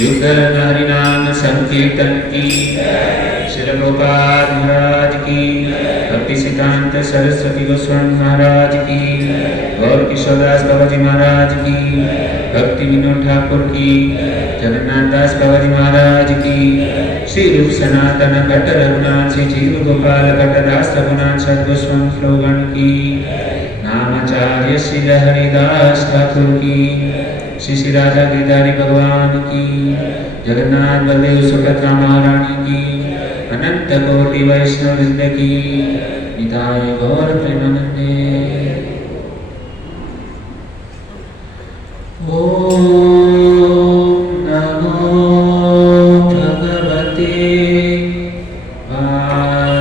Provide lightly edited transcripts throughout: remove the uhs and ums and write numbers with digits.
Yuga Narinam संकीर्तन की। श्रील प्रभुपाद महाराज की। भक्ति सिद्धांत सरस्वती गोस्वामी महाराज की। गौर किशोरदास बाबाजी महाराज की। भक्ति विनोद ठाकुर की। जगन्नाथ दास बाबाजी महाराज की। श्री रूप सनातन भट्ट रघुनाथ श्री जीव गोपाल भट्टदास रघुनाथ सदगोस्वामी फ्लोगण की। नामाचार्य श्री हरिदास ठाकुर की। श्री श्री राजा गिरधारी भगवान की। जगन्नाथ बलदेव सुभद्रा महारानी की। अनंत कोटि वैष्णव वृंद की। निताय गौर प्रेमानंदे। ओम नमो भगवते वासुदेवाय।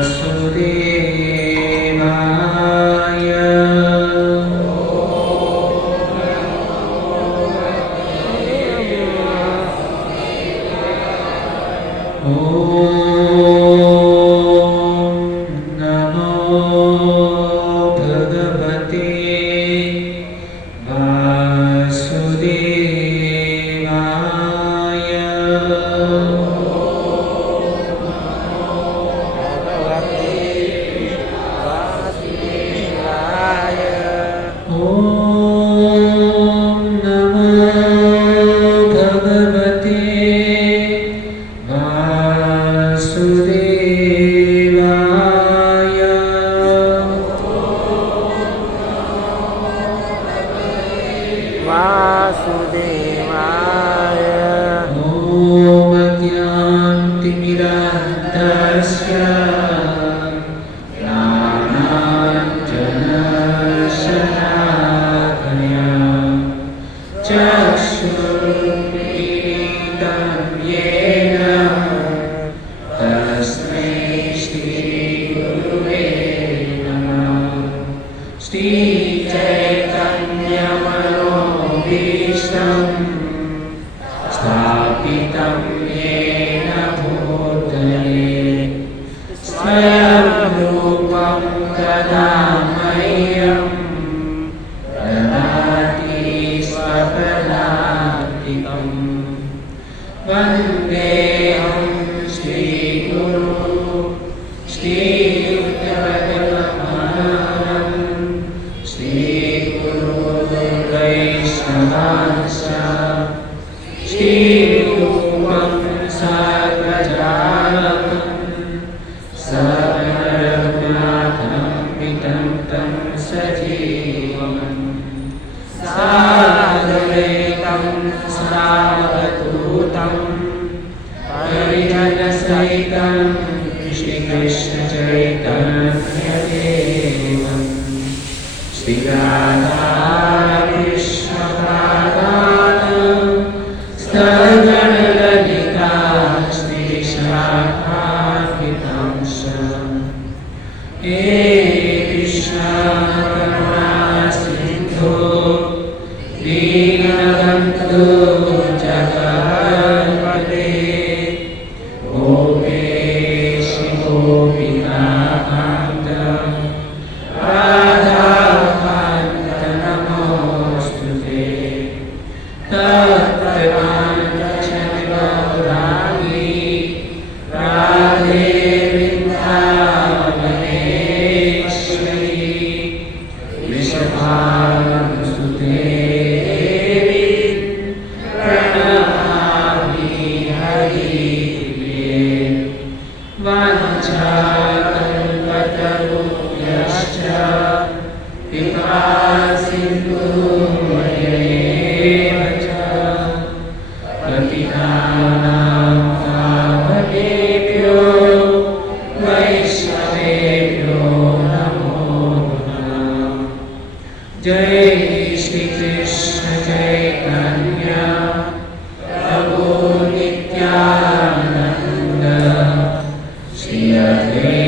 Amen.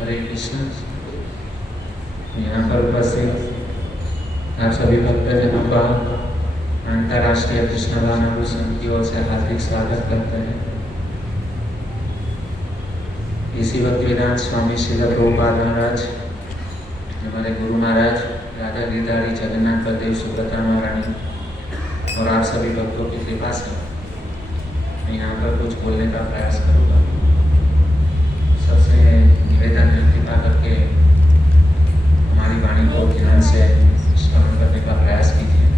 हरे कृष्ण। यहाँ पर उपस्थित आप सभी भक्तजनों का अंतर्राष्ट्रीय कृष्ण भावना संघ की ओर से हार्दिक स्वागत करते हैं। इसी वक्त वेदांत स्वामी श्रील प्रभुपाद महाराज, हमारे गुरु महाराज राधा गिरधारी जगन्नाथ बलदेव सुभद्रा महारानी और आप सभी भक्तों की कृपा से मैं यहाँ पर कुछ बोलने का प्रयास करूँगा। सबसे निवेदन है, कृपा करके हमारी वाणी को ध्यान से श्रवण करने का प्रयास कीजिए।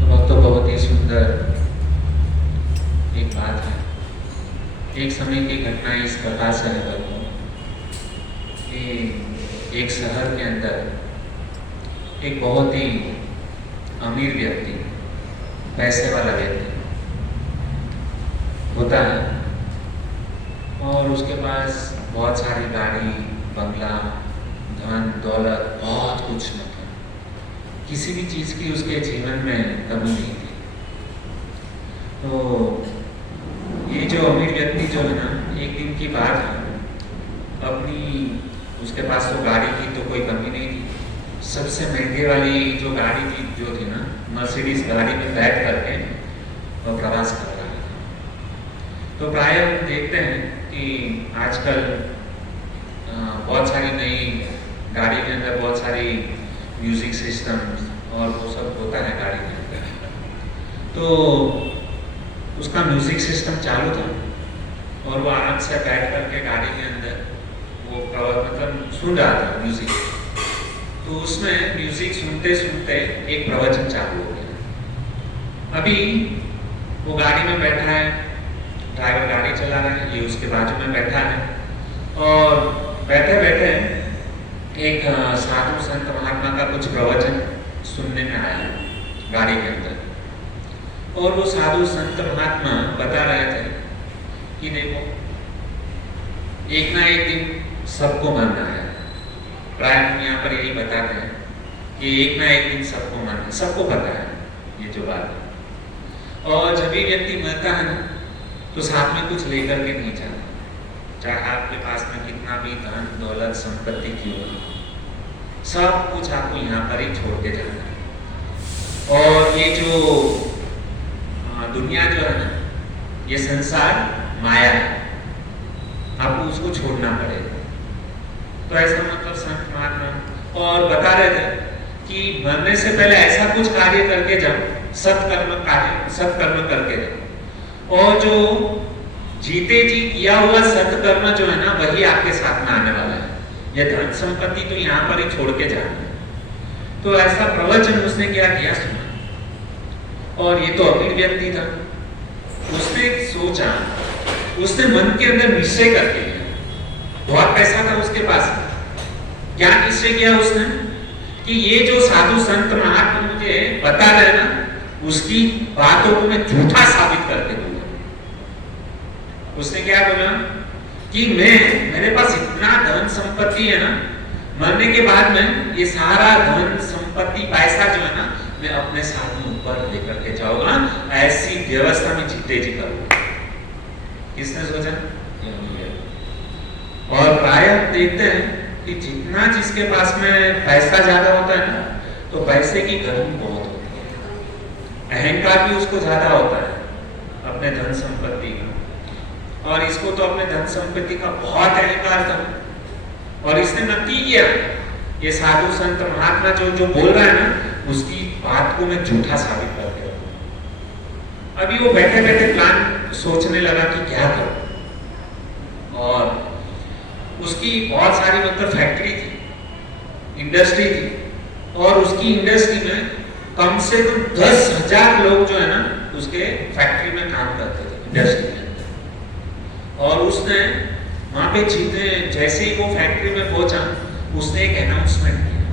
तो भक्तों, बहुत ही सुंदर एक बात है। एक समय की घटना इस प्रकार से है भक्तों कि एक शहर के अंदर एक बहुत ही अमीर व्यक्ति, पैसे वाला व्यक्ति होता है और उसके पास बहुत सारी गाड़ी, बंगला, धन दौलत, बहुत कुछ, मतलब किसी भी चीज़ की उसके जीवन में कमी नहीं थी। तो ये जो अमीर व्यक्ति जो है ना, एक दिन की बात है, उसके पास तो गाड़ी की तो कोई कमी नहीं थी। सबसे महंगे वाली जो गाड़ी थी जो थी ना, मर्सिडीज गाड़ी में बैठ करके वो प्रवास कर रहा है। तो प्राय हम देखते हैं कि आजकल बहुत सारी नई गाड़ी के अंदर बहुत सारी म्यूजिक सिस्टम और वो सब होता है गाड़ी के अंदर। तो उसका म्यूजिक सिस्टम चालू था और वो आराम से बैठ करके गाड़ी के अंदर वो मतलब सुन रहा था म्यूजिक। तो उसमें म्यूजिक सुनते सुनते एक प्रवचन चालू हो गया। अभी वो गाड़ी में बैठा है, ड्राइवर गाड़ी चला रहा है, ये उसके बाजू में बैठा है और बैठे बैठे एक साधु संत महात्मा का कुछ प्रवचन सुनने में आया गाड़ी के अंदर। और वो साधु संत महात्मा बता रहे थे कि देखो, एक ना एक दिन सबको मरना है। प्राय हम यहाँ पर यही बताते हैं कि एक ना एक दिन सबको मरना है, सबको पता है ये जो बात है। और जब भी व्यक्ति मरता है ना, तो साथ में कुछ लेकर के नहीं जाता, चाहे आपके पास में कितना भी धन दौलत संपत्ति क्यों हो, सब कुछ आपको यहाँ पर ही छोड़ के जाना है। और ये जो दुनिया जो है ना, ये संसार माया है, आपको उसको छोड़ना पड़ेगा। तो ऐसा मतलब संत महात्मा और बता रहे थे कि मरने से पहले ऐसा कुछ कार्य करके जाओ, सत्कर्म करके जाओ, और जो जीते जी किया हुआ सत्कर्म जो है ना, वही आपके साथ में आने वाला है। यह धन संपत्ति तो यहाँ पर ही छोड़ के जाना है। तो ऐसा प्रवचन उसने क्या किया, सुना। और ये तो अमीर व्यक्ति था, उसने सोचा, उसने मन के अंदर निश्चय करके लिया, बहुत पैसा था उसके पास। क्या निश्चय किया उसने कि ये जो साधु संत महात्मा मुझे बता रहे ना, उसकी बातों को मैं झूठा साबित करके दूंगा। उसने क्या बोला कि मेरे पास इतना धन संपत्ति है ना, मरने के बाद में ये सारा धन संपत्ति पैसा जो है ना, मैं अपने साथ में ऊपर लेकर के जाऊंगा, ऐसी व्यवस्था में जीते जी करूंगा। किसने सोचा? और प्राय हम देखते हैं कि जितना जिसके पास में पैसा ज्यादा होता है ना, तो पैसे की गर्मी बहुत होती है, अहंकार भी उसको ज्यादा होता है अपने धन संपत्ति का। और इसको तो अपने धन संपत्ति का बहुत अहंकार था, और इसने नक्की किया, ये साधु संत महात्मा जो बोल रहा है ना, उसकी बात को मैं झूठा साबित कर दिया। अभी वो बैठे बैठे प्लान सोचने लगा कि क्या करूं, और उसकी बहुत सारी मतलब फैक्ट्री थी, इंडस्ट्री थी, और उसकी इंडस्ट्री में कम से कम 10,000 लोग जो है ना उसके फैक्ट्री में काम करते थे, इंडस्ट्री के अंदर। और उसने वहां पे जैसे ही वो फैक्ट्री में पहुंचा, उसने एक अनाउंसमेंट किया,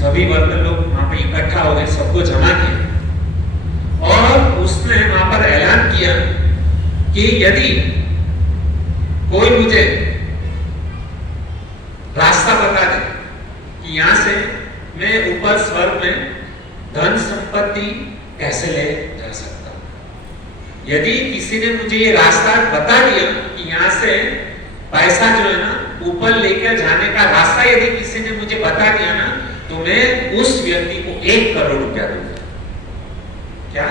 सभी वर्कर लोग वहां पे इकट्ठा हो गए, सबको जमा किया, और उसने वहां पर ऐलान किया कि यदि कोई मुझे रास्ता बता दे कि यहां से मैं ऊपर स्वर्ग में धन संपत्ति कैसे ले जा सकता हूं, यदि किसी ने मुझे ये रास्ता बता दिया कि यहाँ से पैसा जो है ना ऊपर लेकर जाने का रास्ता यदि किसी ने मुझे बता दिया ना, तो मैं उस व्यक्ति को 1 करोड़ रुपया दूंगा। क्या?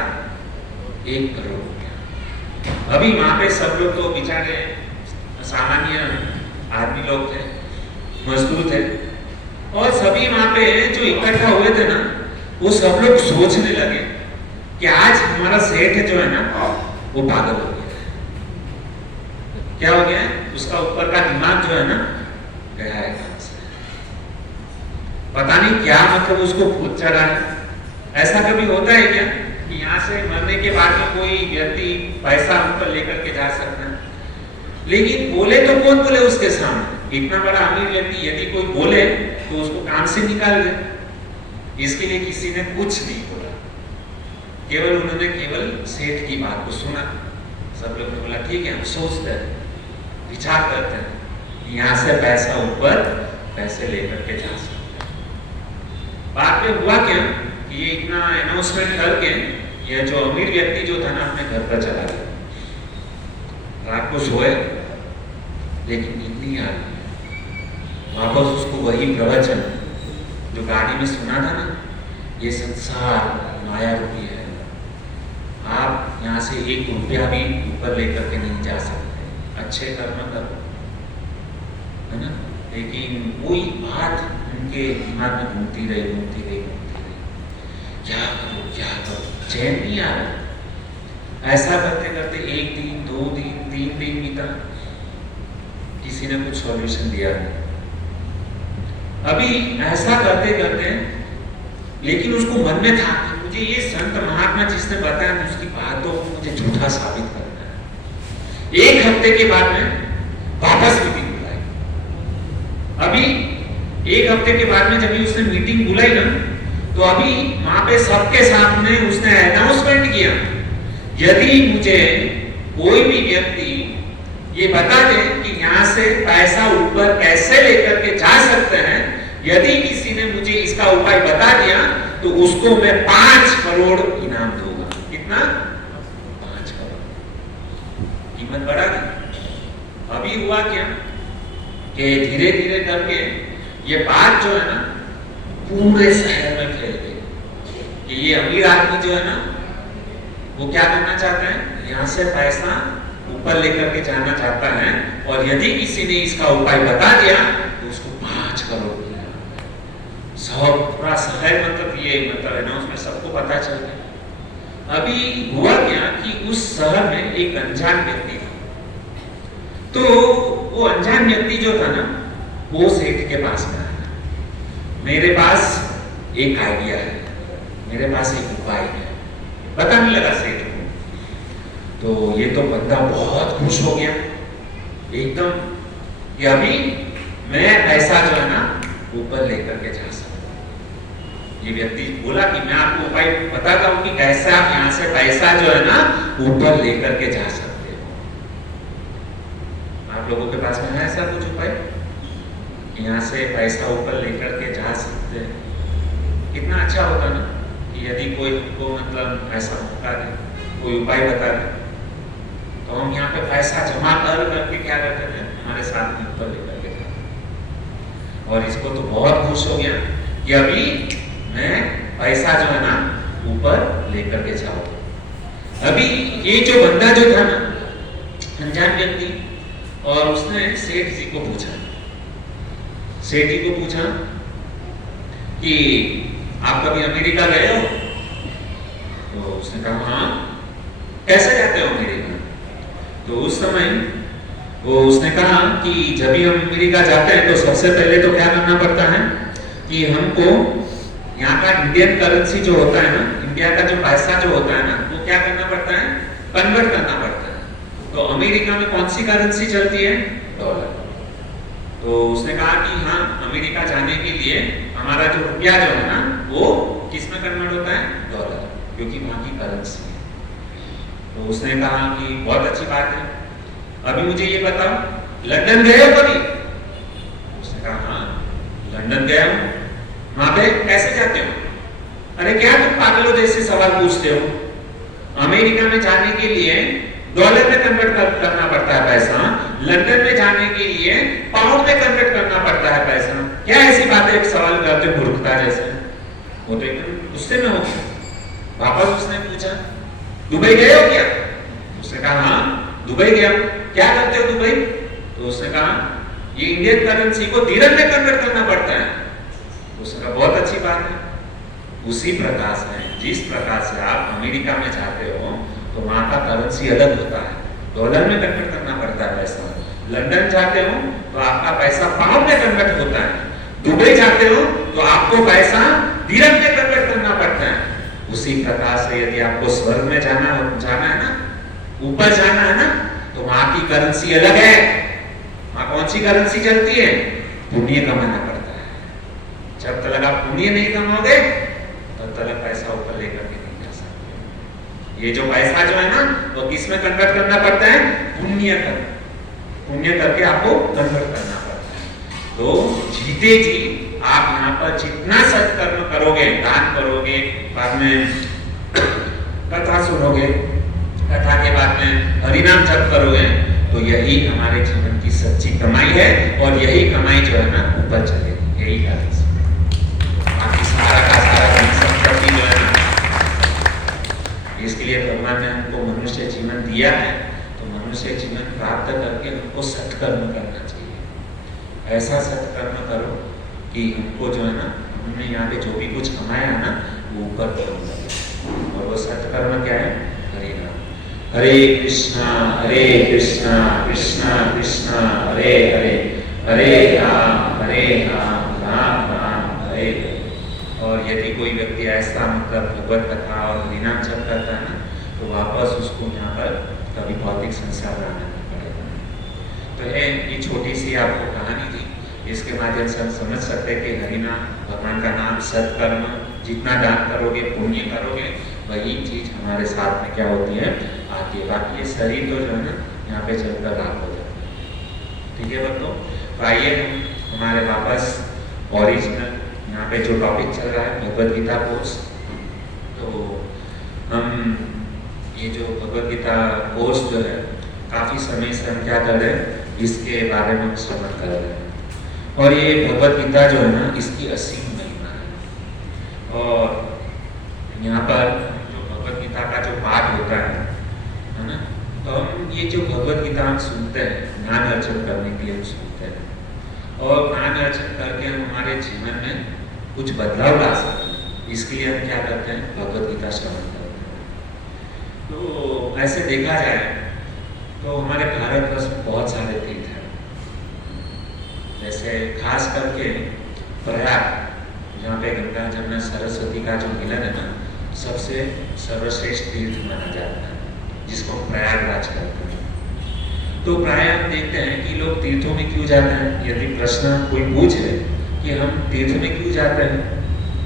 1 करोड़ रुपया। अभी वहां पे सब लोग तो बेचारे सामान्य आदमी लोग थे, मजदूर थे, और सभी वहां पे जो इकट्ठा हुए थे ना, वो सब लोग सोचने लगे कि आज हमारा सेठ जो है ना वो पागल हो गया है। क्या हो गया है? उसका ऊपर का दिमाग जो है ना गया है कहां से, पता नहीं क्या मतलब उसको भूत चढ़ा है। ऐसा कभी होता है क्या कि यहाँ से मरने के बाद में कोई व्यक्ति पैसा ऊपर लेकर के जा सकता है? लेकिन बोले तो कौन बोले उसके सामने? इतना बड़ा अमीर व्यक्ति यदि कोई बोले तो उसको काम से निकाल दे। इसके लिए किसी ने कुछ नहीं बोला, केवल उन्होंने केवल सेठ की बात को सुना। सब लोग ने बोला ठीक है, हम सोचते हैं, विचार करते हैं, यहाँ से पैसा ऊपर पैसे लेकर के जा सकते हैं। बाद में हुआ क्या कि ये इतना अनाउंसमेंट करके ये जो अमीर व्यक्ति जो था ना अपने घर पर चला गया। रात को सोए लेकिन नींद नहीं आ रही। वापस उसको वही प्रवचन जो गाड़ी में सुना था ना, ये संसार माया रूपी है, आप यहाँ से 1 रुपया भी ऊपर लेकर के नहीं जा सकते, अच्छे कर्म करो, है ना। लेकिन वही बात उनके दिमाग में घूमती रही, क्या करो, चैन नहीं आ रहा। ऐसा करते करते 1 दिन 2 दिन 3 दिन बीता, किसी ने कुछ सॉल्यूशन दिया नहीं। अभी ऐसा करते करते लेकिन उसको मन में था कि मुझे ये संत महात्मा जिसने बताया उसकी बातों को मुझे झूठा साबित करना है। 1 हफ्ते के बाद में वापस मीटिंग बुलाई। अभी 1 हफ्ते के बाद में जब उसने मीटिंग बुलाई ना, तो अभी वहां पे सबके सामने उसने अनाउंसमेंट किया, यदि मुझे कोई भी व्यक्ति ये बता दे कि यहाँ से पैसा ऊपर कैसे लेकर के जा सकते हैं, यदि किसी ने मुझे इसका उपाय बता दिया तो उसको मैं 5 करोड़ इनाम दूंगा। कितना? 5 करोड़। कीमत बढ़ा दी। अभी हुआ क्या कि धीरे धीरे करके ये बात जो है ना पूरे शहर में फैल गई कि ये अमीर आदमी जो है ना वो क्या करना चाहता है, यहाँ से पैसा ऊपर लेकर के जाना चाहता है, और यदि किसी ने इसका उपाय बता दिया तो उसको 5 करोड़ दिया। सब पूरा शहर मतलब ये मतलब अनाउंसमेंट सबको पता चल गया। अभी हुआ क्या कि उस शहर में एक अनजान व्यक्ति था, तो वो अनजान व्यक्ति जो था ना वो सेठ के पास में आया, मेरे पास एक आइडिया है, मेरे पास एक उपाय है, बताने लगा सेठ को। तो ये तो बंदा बहुत खुश हो गया एकदम कि अभी मैं पैसा जो है ना ऊपर लेकर के जा सकता हूं। ये व्यक्ति बोला कि मैं आपको उपाय बताता हूं कि कैसे आप यहाँ से पैसा जो है ना ऊपर लेकर के जा सकते हो। आप लोगों के पास में है ऐसा कुछ उपाय कि यहाँ से पैसा ऊपर लेकर के जा सकते हैं? कितना अच्छा होगा ना कि यदि कोई हमको मतलब ऐसा मौका दे, कोई उपाय बता दे, तो हम यहाँ पे पैसा जमा कर करके क्या करते थे, हमारे साथ में ऊपर लेकर के जाते। और इसको तो बहुत खुश हो गया कि अभी मैं पैसा जो है ना ऊपर लेकर के जाऊँ। अभी ये जो बंदा जो था ना अनजान व्यक्ति, और उसने सेठ जी को पूछा, सेठ जी को पूछा कि आप कभी अमेरिका गए हो? तो उसने कहा हाँ। तो उस समय वो उसने कहा कि जब भी हम अमेरिका जाते हैं तो सबसे पहले तो क्या करना पड़ता है कि हमको यहाँ का इंडियन करेंसी जो होता है ना, इंडिया का जो पैसा जो होता है ना, वो क्या करना पड़ता है, कन्वर्ट करना पड़ता है। तो अमेरिका में कौन सी करेंसी चलती है, डॉलर। तो उसने कहा कि हाँ, अमेरिका जाने के लिए हमारा जो रुपया जो है ना वो किस में कन्वर्ट होता है, डॉलर, क्योंकि वहाँ की करेंसी है। तो उसने कहा कि बहुत अच्छी बात है, अभी मुझे ये बताओ लंदन गए हो कभी? उसने कहा हाँ लंदन गया हूँ। वहां पे कैसे जाते हो? अरे क्या तुम पागलों जैसे सवाल पूछते हो? अमेरिका में जाने के लिए डॉलर में कन्वर्ट करना पड़ता है पैसा, लंदन में जाने के लिए पाउंड में कन्वर्ट करना पड़ता है पैसा। क्या ऐसी बात है, एक सवाल करते हो मूर्खता जैसे? वो तो एकदम गुस्से में हो गया। वापस उसने पूछा दुबई गए हो क्या? उसने कहा हाँ दुबई गया। क्या करते हो दुबई? तो उसने कहा ये इंडियन करेंसी को दिरहम में कन्वर्ट करना पड़ता है। उसने कहा बहुत अच्छी बात है। उसी प्रकार से जिस प्रकार से आप अमेरिका में जाते हो तो वहां का करेंसी अलग होता है, डॉलर में कन्वर्ट करना पड़ता है पैसा। लंदन जाते हो तो आपका पैसा पाउंड में कन्वर्ट होता है, दुबई जाते हो तो आपको पैसा दिरहम में कन्वर्ट करना पड़ता है। उसी प्रकार से यदि आपको स्वर्ग में जाना है ना, ऊपर जाना है ना, तो वहां की करेंसी अलग है। वहां कौन सी करेंसी चलती है? पुण्य कमाना पड़ता है। जब तक आप पुण्य नहीं कमाओगे तब तक पैसा ऊपर लेकर के नहीं जा सकते। ये जो पैसा जो है ना वो किस में कन्वर्ट करना पड़ता है? पुण्य करके आपको कन्वर्ट करना पड़ता है। तो जीते जी आप यहाँ पर जितना सत्कर्म करोगे, दान करोगे, बाद में कथा सुनोगे, कथा के बाद में हरिनाम जप करोगे, तो यही हमारे जीवन की सच्ची कमाई है। और यही कमाई जो है ना ऊपर चलेगी, यही कारण से। बाकी सारा का सारा संपत्ति जो है ना, इसके लिए भगवान ने हमको मनुष्य जीवन दिया है। तो मनुष्य जीवन प्राप्त करके हमको सत्कर्म करना चाहिए। ऐसा सत्कर्म करो कि हमको जो है ना, हमने यहाँ पे जो भी कुछ कमाया है ना वो ऊपर पहुंच। और वो सत्कर्म क्या है? हरिनाम। हरे कृष्णा कृष्णा कृष्णा हरे हरे, हरे राम राम राम हरे हरे। और यदि कोई व्यक्ति ऐसा मतलब भगवत कथा और हरिनाम जप करता है ना, तो वापस उसको यहाँ पर कभी भौतिक संसार लाना नहीं पड़ेगा। तो ये छोटी सी आपको कहानी थी, इसके माध्यम से हम समझ सकते हैं कि हरिनाम, भगवान का नाम, सत्कर्म, जितना दान करोगे, पुण्य करोगे, वही चीज हमारे साथ में क्या होती है, आती है। बाकी ये शरीर तो जो है ना यहाँ पे चलकर राख हो जाता है। ठीक है बच्चों, तो आइए हम हमारे वापस ओरिजिनल यहाँ पे जो टॉपिक चल रहा है भगवद गीता कोर्स। तो हम ये जो भगवद गीता कोर्स जो है काफी समय से हम क्या कर रहे हैं, इसके बारे में हम श्रवण कर रहे हैं। और ये भगवद गीता जो है ना इसकी असीम महिमा है। और यहाँ पर जो भगवद गीता का जो पाठ होता है ना, तो हम ये जो भगवद गीता हम सुनते हैं, ज्ञान अर्जन करने के लिए हम सुनते हैं। और ज्ञान अर्जन करके हम हमारे जीवन में कुछ बदलाव ला सकते हैं। इसके लिए हम क्या करते हैं, भगवद गीता श्रवण करते हैं। तो ऐसे देखा जाए तो हमारे भारतवर्ष में बहुत सारे तीर्थ हैं। जैसे खास करके प्रयाग, जहाँ पे गंगा जमुना सरस्वती का जो मिलन है ना, सबसे सर्वश्रेष्ठ तीर्थ माना जाता है, जिसको हम प्रयागराज कहते हैं। तो प्राय हम देखते हैं कि लोग तीर्थों में क्यों जाते हैं। यदि प्रश्न कोई पूछे कि हम तीर्थ में क्यों जाते हैं,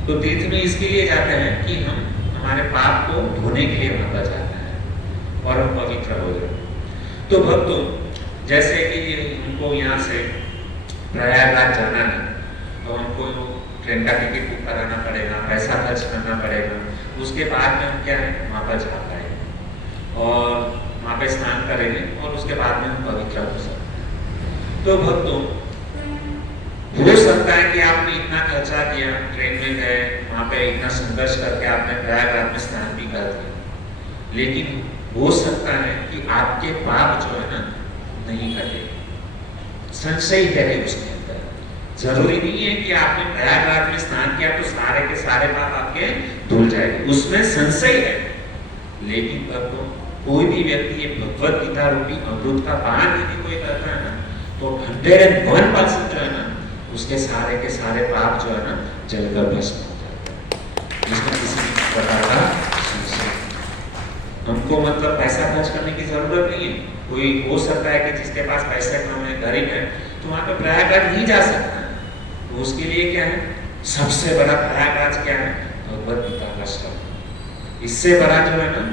तो तीर्थ में इसके लिए जाते हैं कि हम हमारे पाप को धोने के लिए वहां पर जाते हैं और हम पवित्र हो जाए। तो भक्तों, जैसे कि हमको यहाँ से प्रयागराज जाना है तो हमको ट्रेन का टिकट बुक कराना पड़ेगा, पैसा खर्च करना पड़ेगा। उसके बाद में हम क्या है वहाँ पर जा पाएंगे और वहाँ पे स्नान करेंगे और उसके बाद में हम पवित्र हो सकते हैं। तो भक्तों, हो सकता है कि आपने इतना खर्चा किया, ट्रेन में गए, वहाँ पे इतना संघर्ष करके आपने प्रयागराज में स्नान भी कर दिया, लेकिन हो सकता है कि आपके पाप जो है ना नहीं कटे, संशय करे उसके अंदर। जरूरी नहीं है कि आपने प्रयागराज में स्नान किया तो सारे के सारे पाप आपके धुल जाएंगे, उसमें संशय है। लेकिन भक्तों, कोई भी व्यक्ति ये भगवत गीता रूपी अमृत का पान यदि कोई करता है ना, तो 101% जो है ना, उसके सारे के सारे पाप जो है ना जलकर भस्म हो जाते हैं। इसमें किसी भी प्रकार का संशय नहीं। हमको मतलब पैसा खर्च करने की जरूरत नहीं है। कोई हो सकता है कि जिसके पास पैसे कम है, गरीब है, तो वहाँ पे प्रयागराज नहीं जा सकता है, तो उसके लिए क्या है, सबसे बड़ा प्रयागराज क्या है, भगवत गीता का श्रवण। इससे बड़ा जो है ना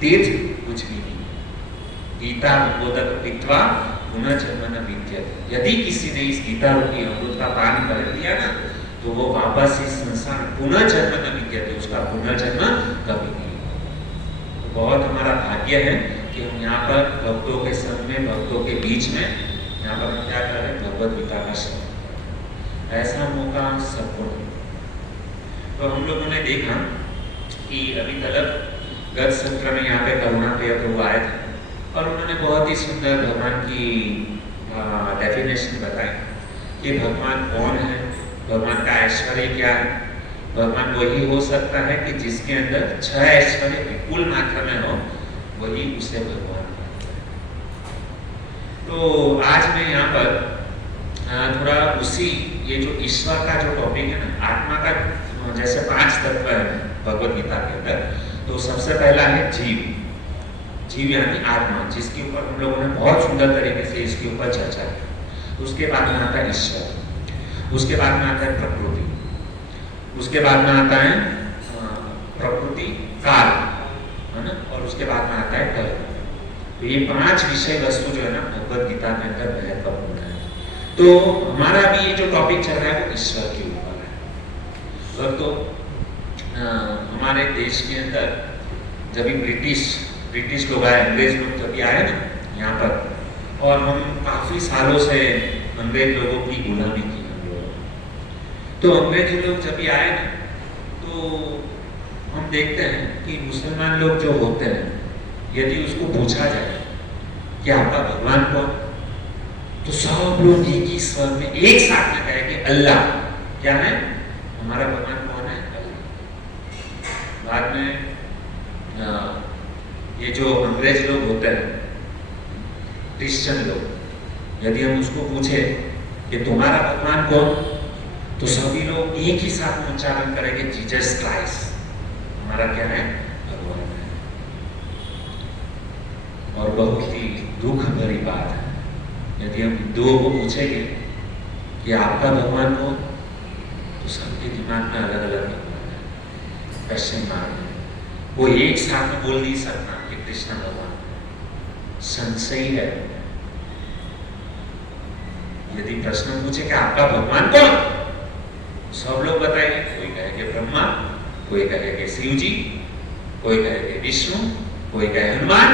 तीर्थ कुछ भी नहीं। गीता मोदक पीत्वा पुनः जन्म न विद्यते। यदि किसी ने इस गीता रूपी अमृत का पान कर लिया ना, तो वो वापस इस संसार पुनः जन्म न विद्यते, उसका पुनर्जन्म कभी नहीं। तो बहुत हमारा भाग्य है कि हम यहाँ पर भक्तों के संग में, भक्तों के बीच में यहाँ पर हम क्या कर रहे हैं, भगवत गीता का श्रवण। ऐसा मौका हम सबको नहीं। तो हम लोगों ने देखा कि अभी तक गत सत्र में यहाँ पे करुणा प्रिय प्रभु आए थे और उन्होंने बहुत ही सुंदर भगवान की डेफिनेशन बताई कि भगवान कौन है, भगवान का ऐश्वर्य क्या है। भगवान वही हो सकता है कि जिसके अंदर 6 ऐश्वर्य विपुल मात्रा में हो, वही उसे भगवान कहते हैं। तो आज मैं यहाँ पर थोड़ा उसी ये जो ईश्वर का जो टॉपिक है ना, आत्मा का जैसे 5 तत्व है भगवत गीता के अंदर, तो सबसे पहला है जीव। जीव यानी आत्मा, जिसके ऊपर हम लोगों ने बहुत सुंदर तरीके से इसके ऊपर चर्चा की। उसके बाद में आता है ईश्वर, उसके बाद में आता है प्रकृति, उसके बाद में आता है प्रकृति काल, है ना, और उसके बाद में आता है कर्म। तो ये 5 विषय वस्तु जो है ना भगवत गीता के अंदर महत्वपूर्ण है। तो हमारा भी ये जो टॉपिक चल रहा है वो ईश्वर के ऊपर है। तो हमारे देश के अंदर जब ब्रिटिश लोग आए, अंग्रेज लोग जब आए ना यहाँ पर, और हम काफी सालों से अंग्रेज लोगों की गुलामी की हम लोगों। तो अंग्रेज लोग जब आए ना, तो हम देखते हैं कि मुसलमान लोग जो होते हैं, यदि उसको पूछा जाए कि आपका भगवान कौन, तो सब लोग एक ही स्वर में एक साथ में कहेंगे अल्लाह। क्या है हमारा भगवान कौन है, अल्लाह। बाद में ये जो अंग्रेज लोग होते हैं, क्रिश्चियन लोग, यदि हम उसको पूछे कि तुम्हारा भगवान कौन, तो सभी लोग एक ही साथ में उच्चारण करेंगे जीसस क्राइस्ट, हमारा क्या है, भगवान है। और बहुत ही दुख भरी बात है, यदि हम हिंदुओं को पूछेंगे कि आपका भगवान कौन, तो सबके दिमाग में अलग अलग भगवान है, क्वेश्चन मार्क है। वो एक साथ में बोल नहीं सकता कि कृष्ण भगवान, संशय है। यदि प्रश्न पूछे कि आपका भगवान कौन, सब लोग बताएंगे, कोई कहेंगे ब्रह्मा, कोई कहेंगे शिव जी, कोई कहेंगे विष्णु, कोई कहे हनुमान,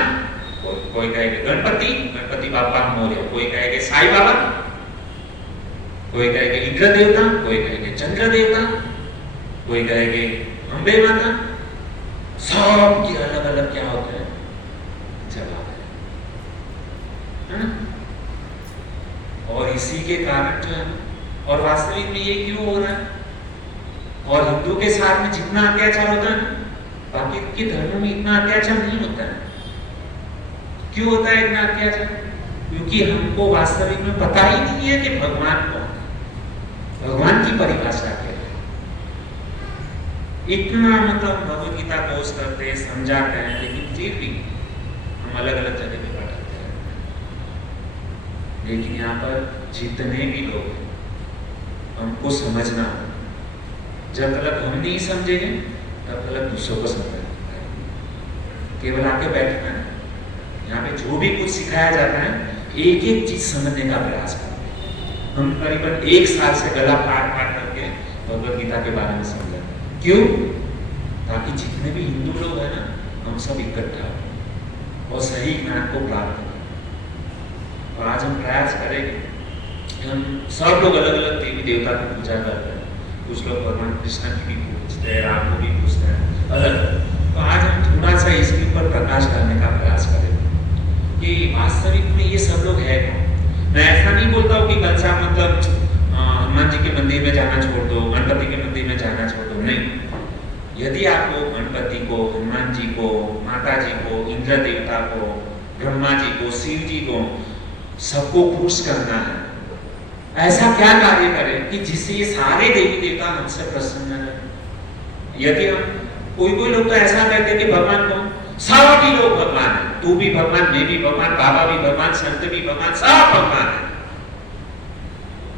कोई कहेंगे गणपति बापा मौर्य, कोई कहेंगे साईं बाबा, कोई कहेंगे इंद्र देवता, कोई कहेंगे चंद्र देवता, कोई कहेंगे अम्बे माता। सब के अलग अलग क्या होते हैं जवाब है। और इसी के कारण जो है, और वास्तविक में ये क्यों हो रहा है, और हिंदू के साथ में जितना अत्याचार होता है, बाकी के धर्मों में इतना अत्याचार नहीं होता है। क्यों होता है इतना अत्याचार? क्योंकि हमको वास्तविक में पता ही नहीं है कि भगवान कौन, भगवान की परिभाषा क्या है। इतना मतलब भगवत गीता कोर्स करते हैं, समझाते हैं, लेकिन फिर भी हम अलग अलग जगह पे भटकते हैं। लेकिन यहाँ पर जितने भी लोग हैं, हमको समझना, जब तक हम नहीं समझेंगे तब तक दूसरों को समझना। केवल आके बैठना है, यहाँ पे जो भी कुछ सिखाया जाता है, एक एक चीज समझने का प्रयास करते हैं। हम करीबन 1 साल से गला फाड़ करके भगवत गीता के बारे में समझा। क्यों? ताकि जितने भी हिंदू लोग हैं ना, हम सब इकट्ठा हो और सही ज्ञान को प्राप्त करें। और आज हम प्रयास करेंगे, हम सब लोग अलग अलग देवी देवता की पूजा करते हैं। कुछ लोग भगवान कृष्ण की भी पूजते हैं, राम को भी पूजते हैं, अलग। तो आज हम थोड़ा सा इसके ऊपर प्रकाश डालने का प्रयास करेंगे कि वास्तविक में ये सब लोग है कौन। मैं ऐसा नहीं बोलता हूँ कि कल से मतलब हनुमान जी के मंदिर में जाना छोड़ दो, गणपति के मंदिर में जाना छोड़ दो, नहीं। यदि आपको गणपति को, हनुमान जी को, माता जी को, इंद्र देवता को, ब्रह्मा जी को, शिव जी को, सबको खुश करना है, ऐसा क्या कार्य करें कि जिससे ये सारे देवी देवता हमसे प्रसन्न रहे। यदि हम कोई लोग तो ऐसा कहते हैं कि भगवान को सभी लोग भगवान है, तू भी भगवान, मैं भी भगवान, बाबा भी भगवान, संत भी भगवान, सब भगवान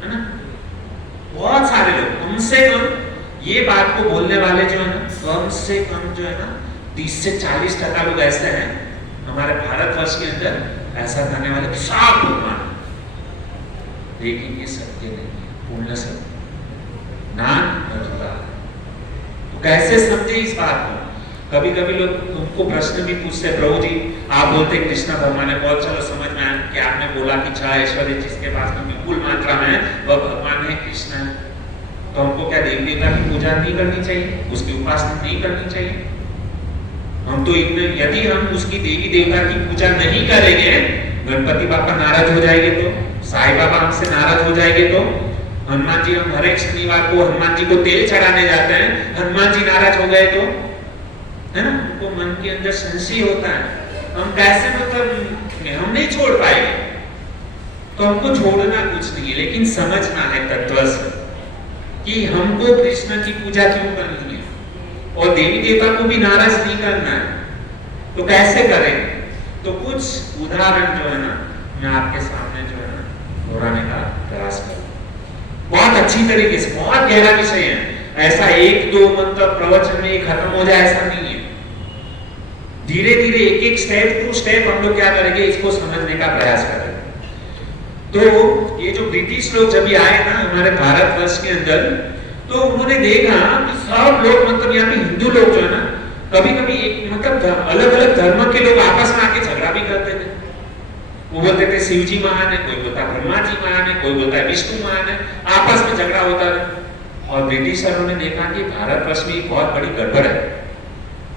है ना। बहुत सारे लोग, कम से कम ये बात को बोलने वाले जो है ना, कम से कम जो है ना 30 से 40% लोग ऐसे हैं हमारे भारतवर्ष के अंदर, ऐसा करने वाले सब भगवान। लेकिन ये सत्य नहीं है, पूर्ण सत्य नाम अधूरा। तो कैसे समझे इस बात को? कभी कभी लोग तुमको प्रश्न भी पूछते, प्रभु जी आप बोलते कृष्ण भगवान है, बहुत चलो समझ में आया कि आपने बोला कि 6 ऐश्वर्य जिसके पास में विपुल मात्रा में है वह भगवान है, कृष्ण है, तो हमको क्या देवी देवता की पूजा नहीं करनी चाहिए, उसकी उपासना नहीं करनी चाहिए? हम तो इतने, यदि हम उसकी देवी देवता की पूजा नहीं करेंगे, गणपति बाबा नाराज हो जाएंगे, तो साईं बाबा हमसे नाराज हो जाएंगे, तो हनुमान जी, हम हर एक शनिवार को हनुमान जी को तेल चढ़ाने जाते हैं, हनुमान जी नाराज हो गए तो, है ना, हमको मन के अंदर संशय होता है, हम कैसे मतलब हम नहीं छोड़ पाएंगे। तो हमको छोड़ना कुछ नहीं है, लेकिन समझना है तत्व से कि हमको कृष्ण की पूजा क्यों करनी है और देवी देवता को भी नाराज नहीं करना है। तो कैसे करें? तो कुछ उदाहरण जो है ना मैं आपके सामने जो है ना दोहराने का प्रयास करूं। बहुत अच्छी तरीके से, बहुत गहरा विषय है, ऐसा एक दो मतलब प्रवचन में खत्म हो जाए ऐसा नहीं है। धीरे धीरे एक एक स्टेप टू स्टेप हम लोग क्या करेंगे, इसको समझने का प्रयास करेंगे। तो ये जो ब्रिटिश लोग जब ये आए ना हमारे भारतवर्ष के अंदर, तो उन्होंने देखा कि सब लोग मतलब यहाँ पे हिंदू लोग जो है ना कभी कभी एक मतलब अलग अलग धर्म के लोग आपस में आके झगड़ा भी करते थे। वो बोलते थे शिव जी महान है, कोई बोलता ब्रह्मा जी महान है, कोई बोलता है विष्णु महान है, आपस में झगड़ा होता था। और ब्रिटिशरों ने देखा कि भारतवर्ष में बहुत बड़ी गड़बड़ है,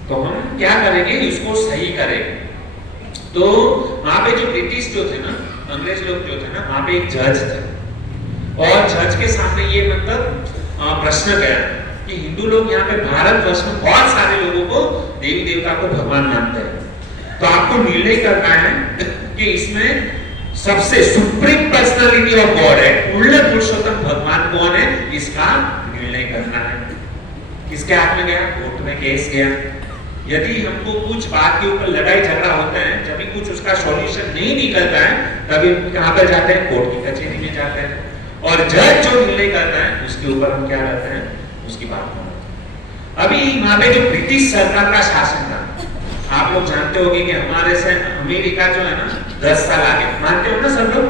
तो हम क्या करेंगे, इसको सही करेंगे। तो वहां पे जो ब्रिटिश जो थे ना, अंग्रेज लोग जो थे ना, वहां पे एक जज थे और जज के सामने ये मतलब प्रश्न गया कि हिंदू लोग यहाँ पे भारतवर्ष में बहुत सारे लोगों को देवी देवता को भगवान मानते हैं, तो आपको निर्णय करना है कि इसमें सबसे सुप्रीम पर्सनालिटी ऑफ गॉड है, पूर्ण पुरुषोत्तम भगवान कौन है, इसका निर्णय करना है। किसके हाथ में गया? कोर्ट में केस गया। यदि हमको कुछ बात के ऊपर लड़ाई झगड़ा होता है, जब भी कुछ उसका सॉल्यूशन नहीं निकलता है, तभी कहां पर जाते हैं? कोर्ट की कचहरी में जाते हैं। और जज जो निर्णय करता है उसके ऊपर हम क्या करते हैं, उसकी बात करते हैं। अभी वहां पे जो ब्रिटिश सरकार का शासन था, आप लोग जानते होंगे कि हमारे से अमेरिका जो है ना 10 साल आगे, मानते हो ना सब लोग?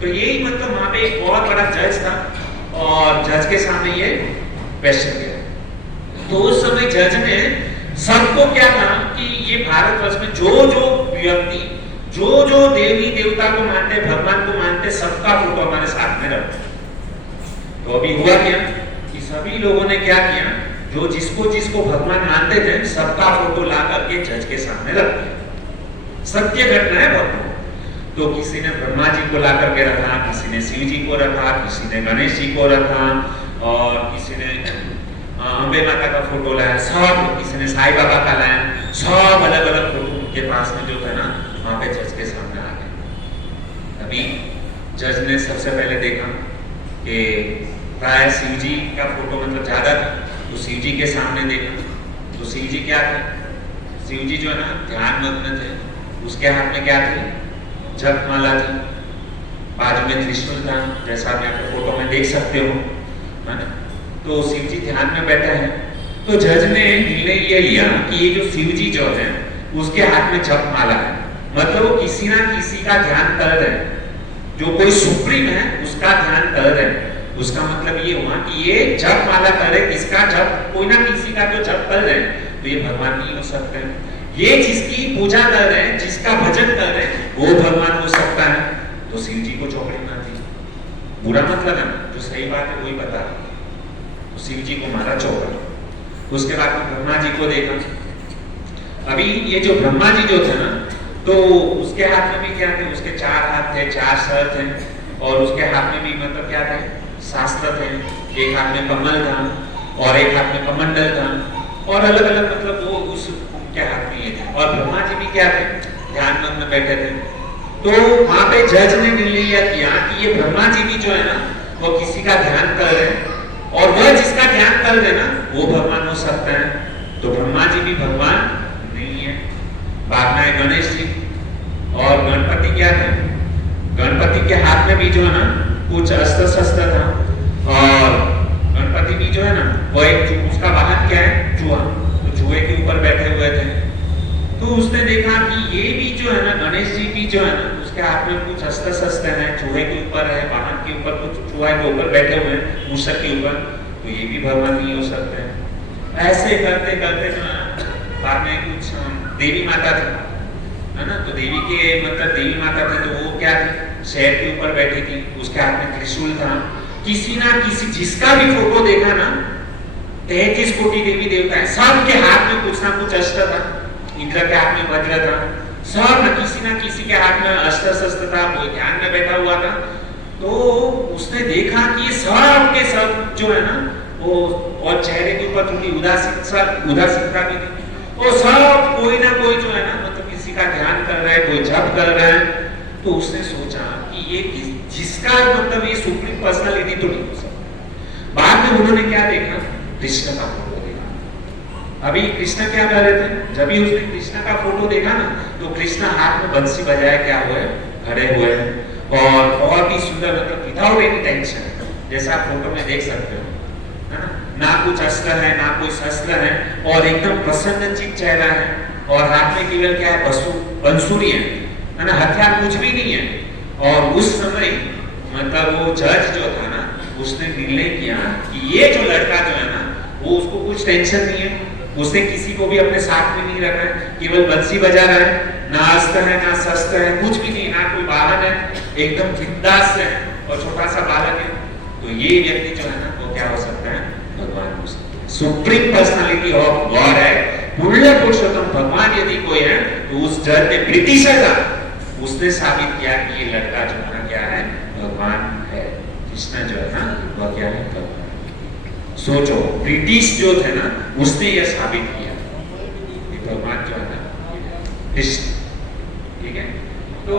तो यही मतलब वहां पे एक बहुत बड़ा जज था और जज के सामने ये क्वेश्चन किया। तो उस समय जज ने सबको क्या था कि ये भारतवर्ष में जो जो व्यक्ति जो जो देवी देवता को मानते, भगवान को मानते, सबका फोटो हमारे साथ में रखते। तो अभी हुआ क्या कि सभी लोगों ने क्या किया, जो जिसको जिसको भगवान मानते थे सबका फोटो ला करके जज के सामने रख दिया। सत्य घटना है भक्तों। तो किसी ने ब्रह्मा जी को ला करके रखा, किसी ने शिव जी को रखा, किसी ने गणेश जी को रखा और किसी ने अम्बे माता का फोटो लाया, सब, किसी ने साईं बाबा का लाया, सब अलग अलग फोटो उनके पास में जो है ना वहां पे जज के सामने आ गए। अभी जज ने सबसे पहले देखा कि प्राय शिव जी का फोटो मतलब ज्यादा था, तो शिव जी के सामने देखा तो शिव जी क्या थे, शिव जी जो है ना ध्यान मग्न थे, उसके हाथ में क्या थे, जप माला थी, बाजू में त्रिशूल था, जैसा आप यहाँ पे फोटो में देख सकते हो, है ना। तो शिव जी ध्यान में बैठे हैं। तो जज ने निर्णय ये लिया कि ये जो शिव जी जो है उसके हाथ में जप माला है, मतलब वो किसी ना किसी का ध्यान कर रहे हैं, जो कोई सुप्रीम है उसका ध्यान कर रहे हैं। उसका मतलब ये हुआ कि ये जप माला कर रहे, किसका जप, कोई ना किसी का जो जप कर रहे हैं, तो ये भगवान नहीं हो सकते। ये जिसकी पूजा कर रहे हैं, जिसका भजन कर रहे हैं, वो भगवान हो सकता है। तो शिव जी को चौकड़ी मार दी। बुरा मतलब है, जो सही बात है वही बता। तो शिव जी को मारा चौकड़ी। उसके बाद ब्रह्मा जी को देखा। अभी ये जो ब्रह्मा जी जो थे ना, तो उसके हाथ में भी क्या थे, उसके 4 हाथ थे, 4 सर थे और उसके हाथ में भी मतलब क्या थे, शास्त्र थे। एक हाथ में कमल था और एक हाथ में कमंडल था और अलग अलग मतलब वो उस उनके हाथ में ये थे। और ब्रह्मा जी भी क्या थे, ध्यान में बैठे थे। तो वहां पे जज ने निर्णय किया कि ये ब्रह्मा जी भी जो है ना वो किसी का ध्यान कर रहे हैं, और वह जिसका ध्यान कर रहे ना वो भगवान हो सकता है। तो ब्रह्मा जी भी भगवान नहीं है। बाद में गणेश जी और गणपति क्या थे, गणपति के हाथ में भी जो है ना कुछ अस्त्र शस्त्र था, और गणपति भी जो है ना वो एक उसका वाहन क्या है, जुआ। तो जुए के ऊपर बैठे हुए थे। तो उसने देखा कि ये भी जो है ना गणेश जी भी जो है ना उसके हाथ में कुछ अस्त्र शस्त्र है, चूहे के ऊपर है, वाहन के ऊपर कुछ चूहा के ऊपर बैठे हुए हैं, मूषक के ऊपर। तो ये भी भगवान नहीं हो सकते हैं। ऐसे करते करते जो है बाद में कुछ देवी माता थी, है ना। तो देवी के मतलब देवी माता थी, तो वो क्या थी, शेर के ऊपर बैठी थी, उसके हाथ में त्रिशूल था। किसी ना किसी जिसका भी फोटो देखा ना 33 कोटि देवी देवता है, सबके हाथ में कुछ ना कुछ अस्त्र था। इंद्र के हाथ में वज्र था, सब ना किसी के हाथ में अस्त्र शस्त्र था, वो ध्यान में बैठा हुआ था। तो उसने देखा कि सब के सब जो है ना वो, और चेहरे के ऊपर थोड़ी उदासीनता भी थी। वो सब कोई ना कोई जो है ना मतलब किसी का ध्यान कर रहा है, कोई जप कर रहा है। तो उसने सोचा कि ये जिसका मतलब ये सुप्रीम पर्सनालिटी तो नहीं हो सकता। बाद में उन्होंने क्या देखा, कृष्ण का फोटो देखा। अभी कृष्ण क्या कर रहे थे, जब भी उसने कृष्ण का फोटो देखा ना तो कृष्ण हाथ में बंसी बजाए क्या हुए, खड़े हुए हैं, और बहुत ही सुंदर मतलब विदाउट एनी टेंशन, जैसा आप फोटो में देख सकते हो, है ना। ना कुछ अस्त्र है ना कोई शस्त्र है, और एकदम प्रसन्नचित चेहरा है, और हाथ में केवल क्या है, बंसुरी है ना, हथियार कुछ भी नहीं है। और उस समय मतलब वो जज जो था ना उसने निर्णय किया कि ये जो लड़का जो है ना वो, उसको कुछ टेंशन नहीं है, उसने किसी को भी अपने साथ में नहीं रखा है, केवल बंसी बजा रहा है, ना अस्त्र है ना शस्त्र है, कुछ भी नहीं, ना कोई वाहन है, एकदम बिंदास है, और छोटा सा बालक है। तो ये व्यक्ति जो है ना वो क्या हो सकता है, भगवान हो सकता है। सुप्रीम पर्सनालिटी ऑफ गॉड है, पुण्य पुरुषोत्तम भगवान यदि कोई है तो उस जज ने, ब्रिटिशर था, उसने साबित किया कि ये लड़का जो है क्या है, भगवान है। कृष्ण जो है ना वह क्या है, भगवान। सोचो, ब्रिटिश जो थे ना उसने यह साबित किया कि भगवान जो है ना कृष्ण, ठीक है। तो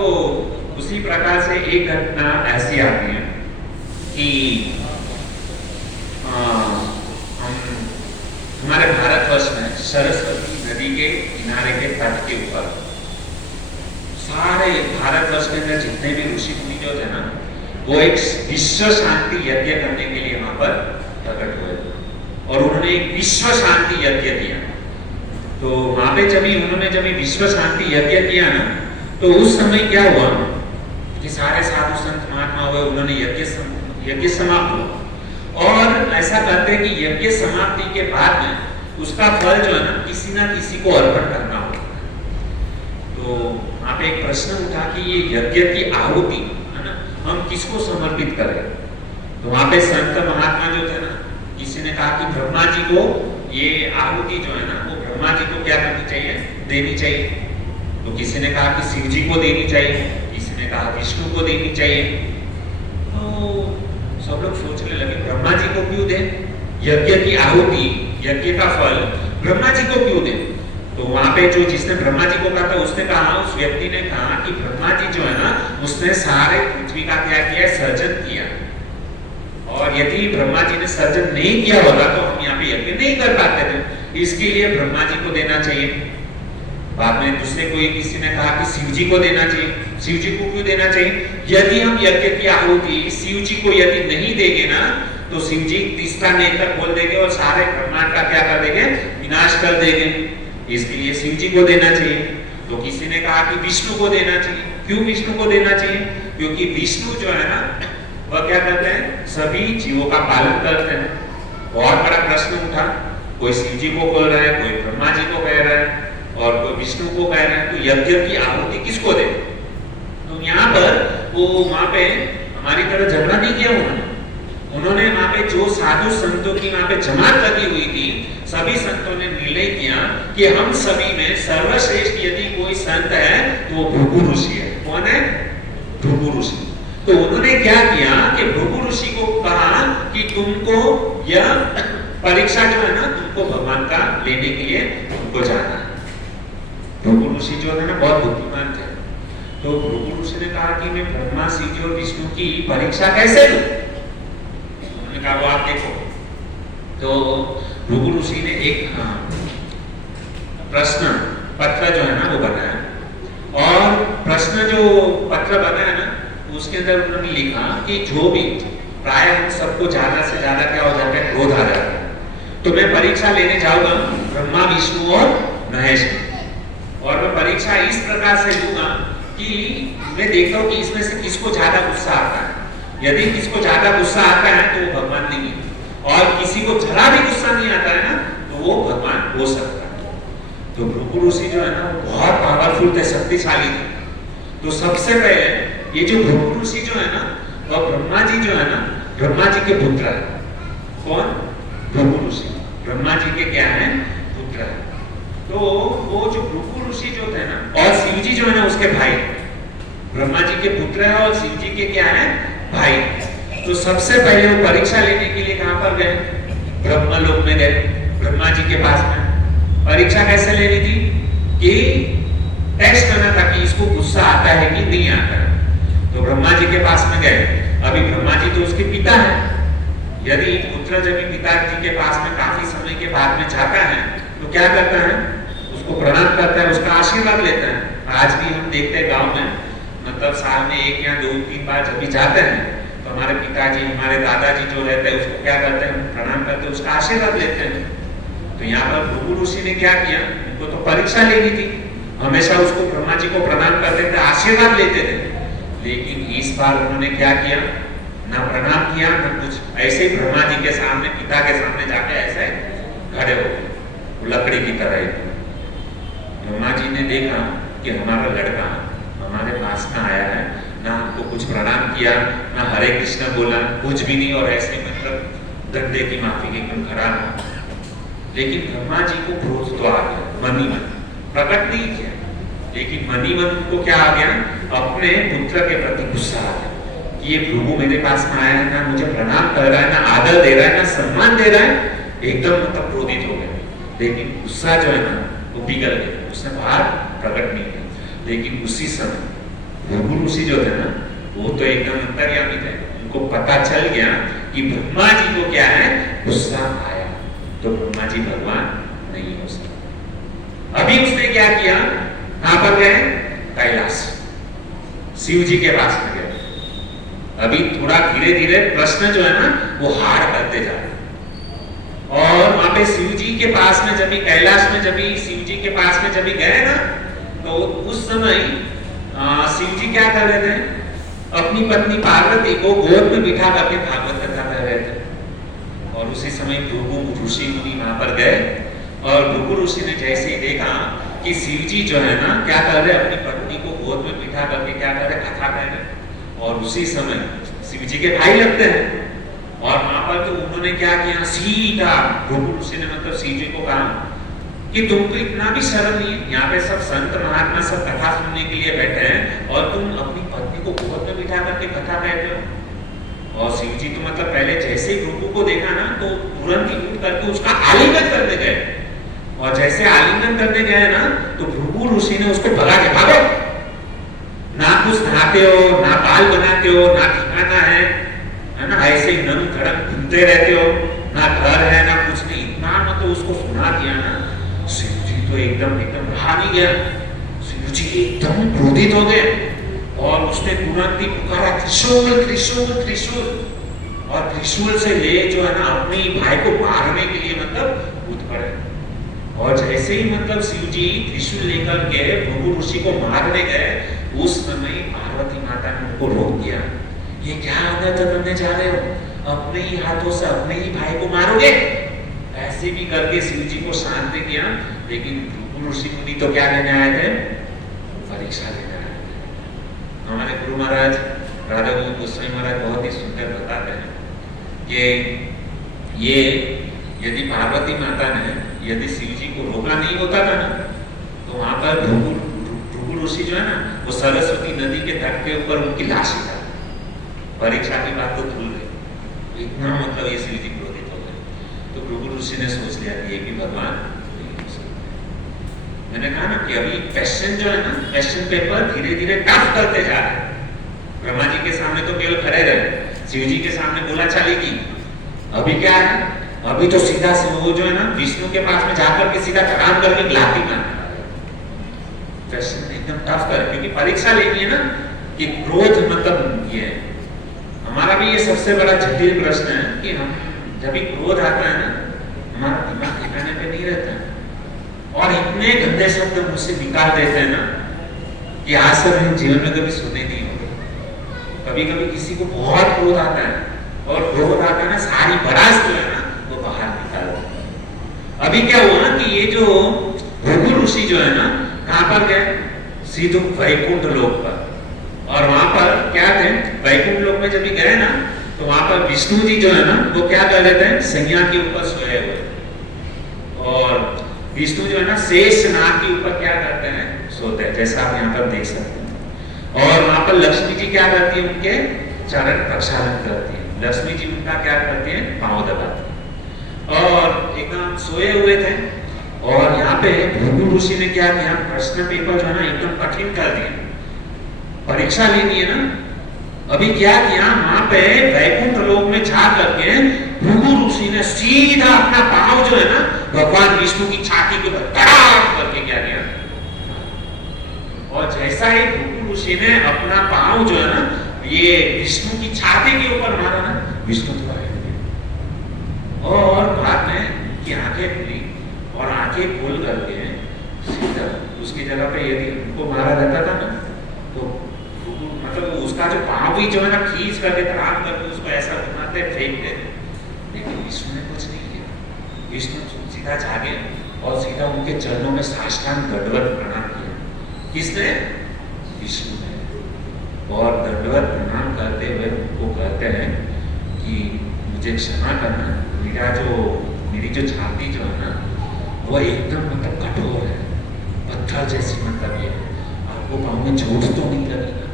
उसी प्रकार से एक घटना ऐसी आती है कि हम हमारे भारतवर्ष में सरस्वती नदी के किनारे के तट के ऊपर सारे भारतवर्ष के अंदर जितने भी ऋषि मुनि जो थे ना वो एक विश्व शांति यज्ञ करने के लिए वहां पर प्रकट हुए, और उन्होंने एक विश्व शांति यज्ञ किया। तो वहां पे जब विश्व शांति यज्ञ किया ना तो उस समय क्या हुआ कि सारे साधु संत महात्मा हुए, उन्होंने यज्ञ समाप्त हुआ। और ऐसा करते हैं कि यज्ञ समाप्ति के बाद में उसका फल जो है ना किसी को अर्पण करना होगा। तो वहां पे एक प्रश्न उठा कि ये यज्ञ की आहुति है ना हम किसको समर्पित करें। तो वहां पे संत महात्मा जो थे ना, किसी ने कहा कि ब्रह्मा जी को ये आहुति जो है ना वो ब्रह्मा जी को क्या करनी चाहिए, देनी चाहिए। तो किसी ने कहा कि शिव जी को देनी चाहिए, किसी ने कहा विष्णु को देनी चाहिए। तो सब लोग सोचने लगे ब्रह्मा जी को क्यों दें, यज्ञ की आहुति, यज्ञ का फल ब्रह्मा जी को क्यों दें। तो वहां पे जो जिसने ब्रह्मा जी को कहा था उसने कहा, उस व्यक्ति ने कहा कि ब्रह्मा जी जो है ना उसने सारे पृथ्वी का क्या किया, सर्जन किया, और यदि ब्रह्मा जी ने सर्जन नहीं किया होगा तो हम यहाँ पे यज्ञ नहीं कर पाते थे, इसके लिए ब्रह्मा जी को देना चाहिए। बाद में दूसरे कोई किसी ने कहा कि शिव जी को देना चाहिए। शिव जी को क्यों देना चाहिए, यदि हम यज्ञ की आहुति शिव जी को यदि नहीं देंगे ना तो शिव जी तीसरा नेत्र खोल देंगे और सारे ब्रह्मांड का क्या कर देंगे, विनाश कर देंगे, इसके लिए शिव जी को देना चाहिए। तो किसी ने कहा कि विष्णु को देना चाहिए। क्यों विष्णु को देना चाहिए, क्योंकि विष्णु जो है ना वह क्या करते हैं, सभी जीवों का पालन करते हैं। बहुत बड़ा प्रश्न उठा, कोई शिव जी को बोल रहा है, कोई ब्रह्मा जी को कह रहा है और कोई विष्णु को कह रहा है, तो यज्ञ की आहुति किसको दे। तो यहाँ पर वो वहां पे हमारी तरह झगड़ा नहीं किया उन्होंने वहां पे जो साधु संतों की वहां पे जमात लगी हुई थी, सभी संतों ने निर्णय किया कि हम सभी में सर्वश्रेष्ठ यदि कोई संत है तो वो भृगु ऋषि है। कौन है, भृगु ऋषि। तो उन्होंने क्या किया कि भृगु ऋषि को कहा कि तुमको यह परीक्षा जो है ना उनको भगवान का लेने के लिए उनको जाना है। भृगु ऋषि जो है ना बहुत बुद्धिमान थे। तो भृगु ऋषि ने कहा कि मैं ब्रह्मा शिव जी और विष्णु की परीक्षा कैसे लूं? उन्होंने कहा वो आप देखो। तो भृगु ऋषि ने एक प्रश्न पत्र जो है ना वो बनाया और प्रश्न जो पत्र बनाया ना उसके अंदर उन्होंने लिखा कि जो भी प्राय हम सबको ज्यादा से ज्यादा क्या हो जाता है, क्रोध आ जाता है, तो मैं परीक्षा लेने जाऊंगा ब्रह्मा विष्णु और महेश की, और मैं परीक्षा इस प्रकार से लूंगा कि मैं देखता हूँ कि इसमें से किसको ज्यादा गुस्सा आता है। यदि किसको ज्यादा गुस्सा आता है तो वो भगवान नहीं है, और किसी को जरा भी गुस्सा नहीं आता है ना तो वो भगवान हो सकता है। तो भृगु ऋषि जो है ना वो बहुत पावरफुल थे, शक्तिशाली थे। तो सबसे पहले ये जो भृगु ऋषि जो है ना और ब्रह्मा जी जो है ना, ब्रह्मा जी के पुत्र है। कौन? भृगु ऋषि ब्रह्मा जी के क्या है? पुत्र है। तो वो जो भृगु ऋषि जो थे ना और शिव जी जो है ना उसके भाई, ब्रह्मा जी के पुत्र है और शिव जी के क्या है? भाई। तो सबसे पहले वो परीक्षा लेने के लिए कहां पर गए? ब्रह्मलोक में गए, ब्रह्मा जी के पास में। परीक्षा कैसे लेनी थी? कि टेस्ट करना था कि इसको गुस्सा आता है कि नहीं आता है। तो ब्रह्मा जी के पास में गए। अभी ब्रह्मा जी तो उसके पिता हैं। यदि पुत्र जब पिताजी के पास में काफी समय के बाद में जाता है तो क्या करता है? उसको प्रणाम करता है, उसका आशीर्वाद लेता है। आज भी हम देखते हैं गांव में, मतलब साल में 1 या 2-3 बार जब भी जाते हैं तो हमारे पिताजी हमारे दादाजी जो रहते हैं उसको क्या करते हैं? प्रणाम करते हैं, उसका आशीर्वाद लेते हैं। तो यहाँ पर भृगु ऋषि ने क्या किया? उनको तो परीक्षा लेनी थी, हमेशा उसको ब्रह्मा जी को प्रणाम करते थे, आशीर्वाद लेते थे। लेकिन इस बार उन्होंने क्या किया? ना प्रणाम किया ना कुछ, ऐसे ही ब्रह्मा जी के सामने, पिता के सामने जाके ऐसे खड़े हो गए, लकड़ी की तरह ही। ब्रह्मा जी ने देखा कि हमारा लड़का हमारे पास में आया है, ना हमको कुछ प्रणाम किया, ना हरे कृष्ण बोला, कुछ भी नहीं, और ऐसे मतलब गंदे की माफी के एकदम खड़ा है। लेकिन ब्रह्मा जी को क्रोध तो आ गया, मन ही मन, प्रकट नहीं किया, लेकिन मन ही मन उनको क्या आ गया? अपने पुत्र के प्रति गुस्सा आ गया कि ये भृगु मेरे पास में आया है, ना मुझे प्रणाम कर रहा है, ना आदर दे रहा है, ना सम्मान दे रहा है। एकदम मतलब क्रोधित हो गए। लेकिन गुस्सा जो है ना वो पिघल गया, उसने बाहर प्रकट नहीं किया। लेकिन उसी समय भृगु ऋषि जो थे ना वो तो एकदम अंतर्यामी थे, उनको पता चल गया कि ब्रह्मा जी को क्या है? गुस्सा आया, तो ब्रह्मा जी भगवान नहीं हो सकते। अभी उसने क्या किया? कहां पर गए? कैलाश, शिव जी के पास में गए। अभी थोड़ा धीरे धीरे प्रश्न जो है ना वो हार करते जा रहे, और वहां पे शिव जी के पास में जब कैलाश में जब शिव जी के पास में जब गए ना तो उस समय शिव जी क्या कर रहे थे? अपनी पत्नी पार्वती को गोद में बिठा करके भागवत कथा कर रहे थे। और उसी समय भृगु ऋषि मुनि वहां पर गए, और भृगु ऋषि ने जैसे ही देखा कि शिव जी जो है ना क्या कर रहे? अपनी पत्नी को गोद में बिठा करके क्या कर रहे? कथा कर रहे। और उसी समय शिव जी के भाई लगते हैं, और वहां पर तो उन्होंने क्या किया? सीधा भृगु ऋषि ने मतलब शिव जी को कहा कि तुमको इतना भी शर्म नहीं है, यहाँ पे सब संत महात्मा सब कथा सुनने के लिए बैठे हैं और तुम अपनी पत्नी को गोद में बिठा करके कथा कहते हो। और शिव जी तो मतलब पहले जैसे ही भृगु को देखा ना तो तुरंत ही उठ करके उसका आलिंगन करने गए, और जैसे आलिंगन करने गए ना तो भृगु ऋषि ने उसको भगा के भागो, ना कुछ नहाते हो, ना बाल बनाते हो, ना ठिकाना है ना, ऐसे ही नम धड़क घूमते रहते हो, ना घर है ना कुछ नहीं। इतना मतलब उसको सुना दिया ना, शिव जी तो एकदम रहा नहीं गया। शिव जी एकदम क्रोधित हो गए, और उसने तुरंत ही पुकारा त्रिशूल त्रिशूल त्रिशूल, और त्रिशूल से ले जो है ना अपने भाई को मारने के लिए मतलब कूद पड़े। और जैसे ही मतलब शिव जी त्रिशूल लेकर के भृगु ऋषि को मारने गए, उस समय पार्वती माता ने उनको रोक दिया। ये क्या आदत करने जा रहे हो? अपने ही हाथों से अपने ही भाई को मारोगे? ऐसे भी करके शिव जी को शांत किया। लेकिन भृगु ऋषि मुनि तो क्या लेने आए थे? परीक्षा लेने आए थे। हमारे गुरु महाराज राधा गोस्वामी महाराज बहुत ही सुंदर बताते हैं कि ये यदि पार्वती माता ने यदि शिव जी को रोका नहीं होता था ना तो वहां पर भृगु ऋषि जो है ना वो सरस्वती नदी के तट के ऊपर उनकी लाश था। परीक्षा की बात तो भूल गए, इतना मतलब ये शिव जी क्रोधित हो गए। तो भृगु ऋषि ने सोच लिया कि ये भी भगवान नहीं हो सकते। मैंने कहा ना कि अभी क्वेश्चन जो है ना, क्वेश्चन पेपर धीरे धीरे टफ करते जा रहे हैं। ब्रह्मा जी के सामने तो केवल खड़े रहे, शिव जी के सामने बोला चाली की। अभी क्या है, अभी तो सीधा से वो जो है ना विष्णु के पास में जाकर के सीधा टकाम करके लाठी मारने वाले। क्वेश्चन एकदम टफ कर, क्योंकि परीक्षा लेनी है ना कि क्रोध मतलब ये है। हमारा भी ये सबसे बड़ा जटिल प्रश्न है कि हम जब भी क्रोध आता है ना, हमारा दिमाग ठिकाने पे नहीं रहता है और इतने गंदे शब्द मुझसे निकाल देते हैं ना कि आज तक हम जीवन में कभी सुने नहीं होंगे। कभी कभी किसी को बहुत क्रोध आता है और क्रोध आता है ना, सारी भड़ास जो है ना वो बाहर निकाल देते हैं। अभी क्या हुआ कि ये जो भृगु ऋषि जो है ना, कहां पर गए, सीधे वैकुंठ लोक पर। और वहां पर क्या थे, वैकुंठ लोक में जब भी गए ना, तो वहां पर विष्णु जी जो है ना वो क्या कर लेते हैं, संज्ञा के ऊपर सोए हुए। और विष्णु जो है ना शेष नाग के ऊपर क्या करते हैं, सोते हैं, जैसा आप यहाँ पर देख सकते हैं। और वहां पर लक्ष्मी जी क्या करती है, उनके चरण प्रक्षालन करती है। लक्ष्मी जी उनका क्या करती है, पांव दबाती है। और एकदम सोए हुए थे। और यहाँ पे भृगु ऋषि ने क्या किया, प्रश्न पेपर जो है ना एकदम कठिन कर दिया। परीक्षा लेनी है ना। अभी क्या किया, वहां पे वैकुंठ लोक में जा करके भृगु ऋषि ने सीधा अपना पांव जो है ना भगवान विष्णु की छाती के ऊपर धड़ाम करके क्या किया। और जैसा ही भृगु ऋषि ने अपना पांव जो है ना ये विष्णु की छाती के ऊपर मारा ना, विष्णु तो आए और बाद में की आंखें खुली और आंखें खोल करके सीधा उसकी जगह पे यदि उनको मारा जाता था ना, तो मतलब उसका जो पांव भी जो है ना खींच करके धड़ाम करके उसको ऐसा घुमाते फेंक देते। लेकिन विष्णु ने कुछ नहीं किया। विष्णु सीधा जागे और सीधा उनके चरणों में साष्टांग दंडवत प्रणाम किया। किसने, विष्णु ने। और दंडवत प्रणाम करते हुए उनको कहते हैं कि मुझे क्षमा करना, मेरी जो छाती जो है ना वो एकदम मतलब कठोर है, पत्थर जैसी मतलब ये है, आपको पाँव में चोट तो नहीं लगेगा।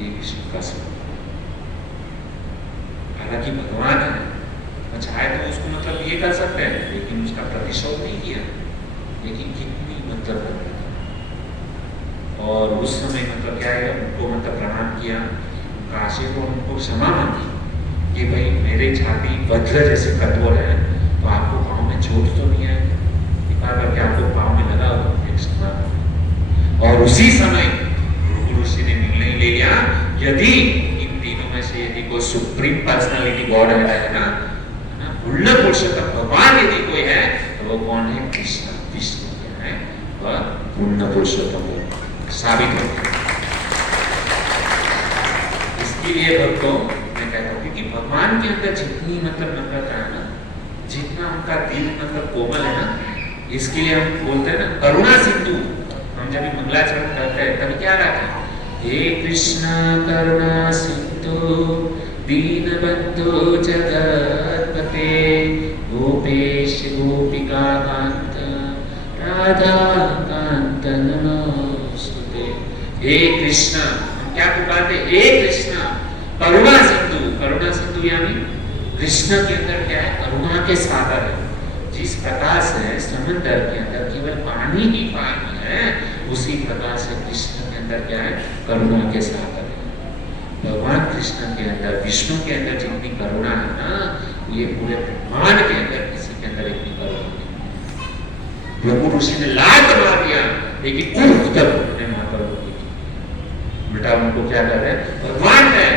ये विष्णु का स्वरूप। हालांकि भगवान है, चाहे तो उसको मतलब ये कर सकते हैं, लेकिन उसका प्रतिशोध नहीं किया। लेकिन कितनी मतलब, और उस समय मतलब क्या है, उनको मतलब प्रणाम किया, उनका आशीर्वाद, उनको क्षमा मांगी कि भाई मेरे छाती वज्र जैसे कठोर है, तो आपको पाँव में चोट तो नहीं है, करके आपको पाँव में लगा हो, क्षमा। और उसी समय भृगु ऋषि ने निर्णय ले लिया, यदि इन तीनों में से यदि कोई सुप्रीम पर्सनालिटी गॉड है ना, पूर्ण पुरुषोत्तम भगवान यदि कोई है, तो वो कौन है, कृष्ण। विष्णु क्या है, वह पूर्ण पुरुषोत्तम साबित हो गया। इसके लिए भक्तों मैं कहता हूँ, क्योंकि भगवान के अंदर जितनी मतलब नम्रता है ना, जितना उनका दिल मतलब कोमल है ना, इसके लिए हम बोलते हैं ना करुणा सिंधु। हम जब मंगलाचरण करते हैं तभी क्या रहता है, हे कृष्ण करुणा सिंधु दीनबंधु जगत्पते गोपेश गोपिका कांत राधा कांत नमोस्तुते। हे कृष्ण, हम क्या पुकारते, हे कृष्ण करुणा सिंधु। करुणा सिंधु यानी कृष्ण के अंदर क्या है, करुणा के सागर है। जिस प्रकार से समंदर के अंदर केवल पानी ही पानी है, उसी प्रकार से कृष्ण के अंदर क्या है, करुणा के सागर है। भगवान कृष्ण के अंदर, विष्णु के अंदर जितनी करुणा है ना, ये पूरे ब्रह्मांड के अंदर किसी के अंदर इतनी करुणा नहीं। भृगु ऋषि ने लात मार दिया, लेकिन उठ तक उन्होंने माता की बेटा उनको क्या कर रहे हैं, भगवान है।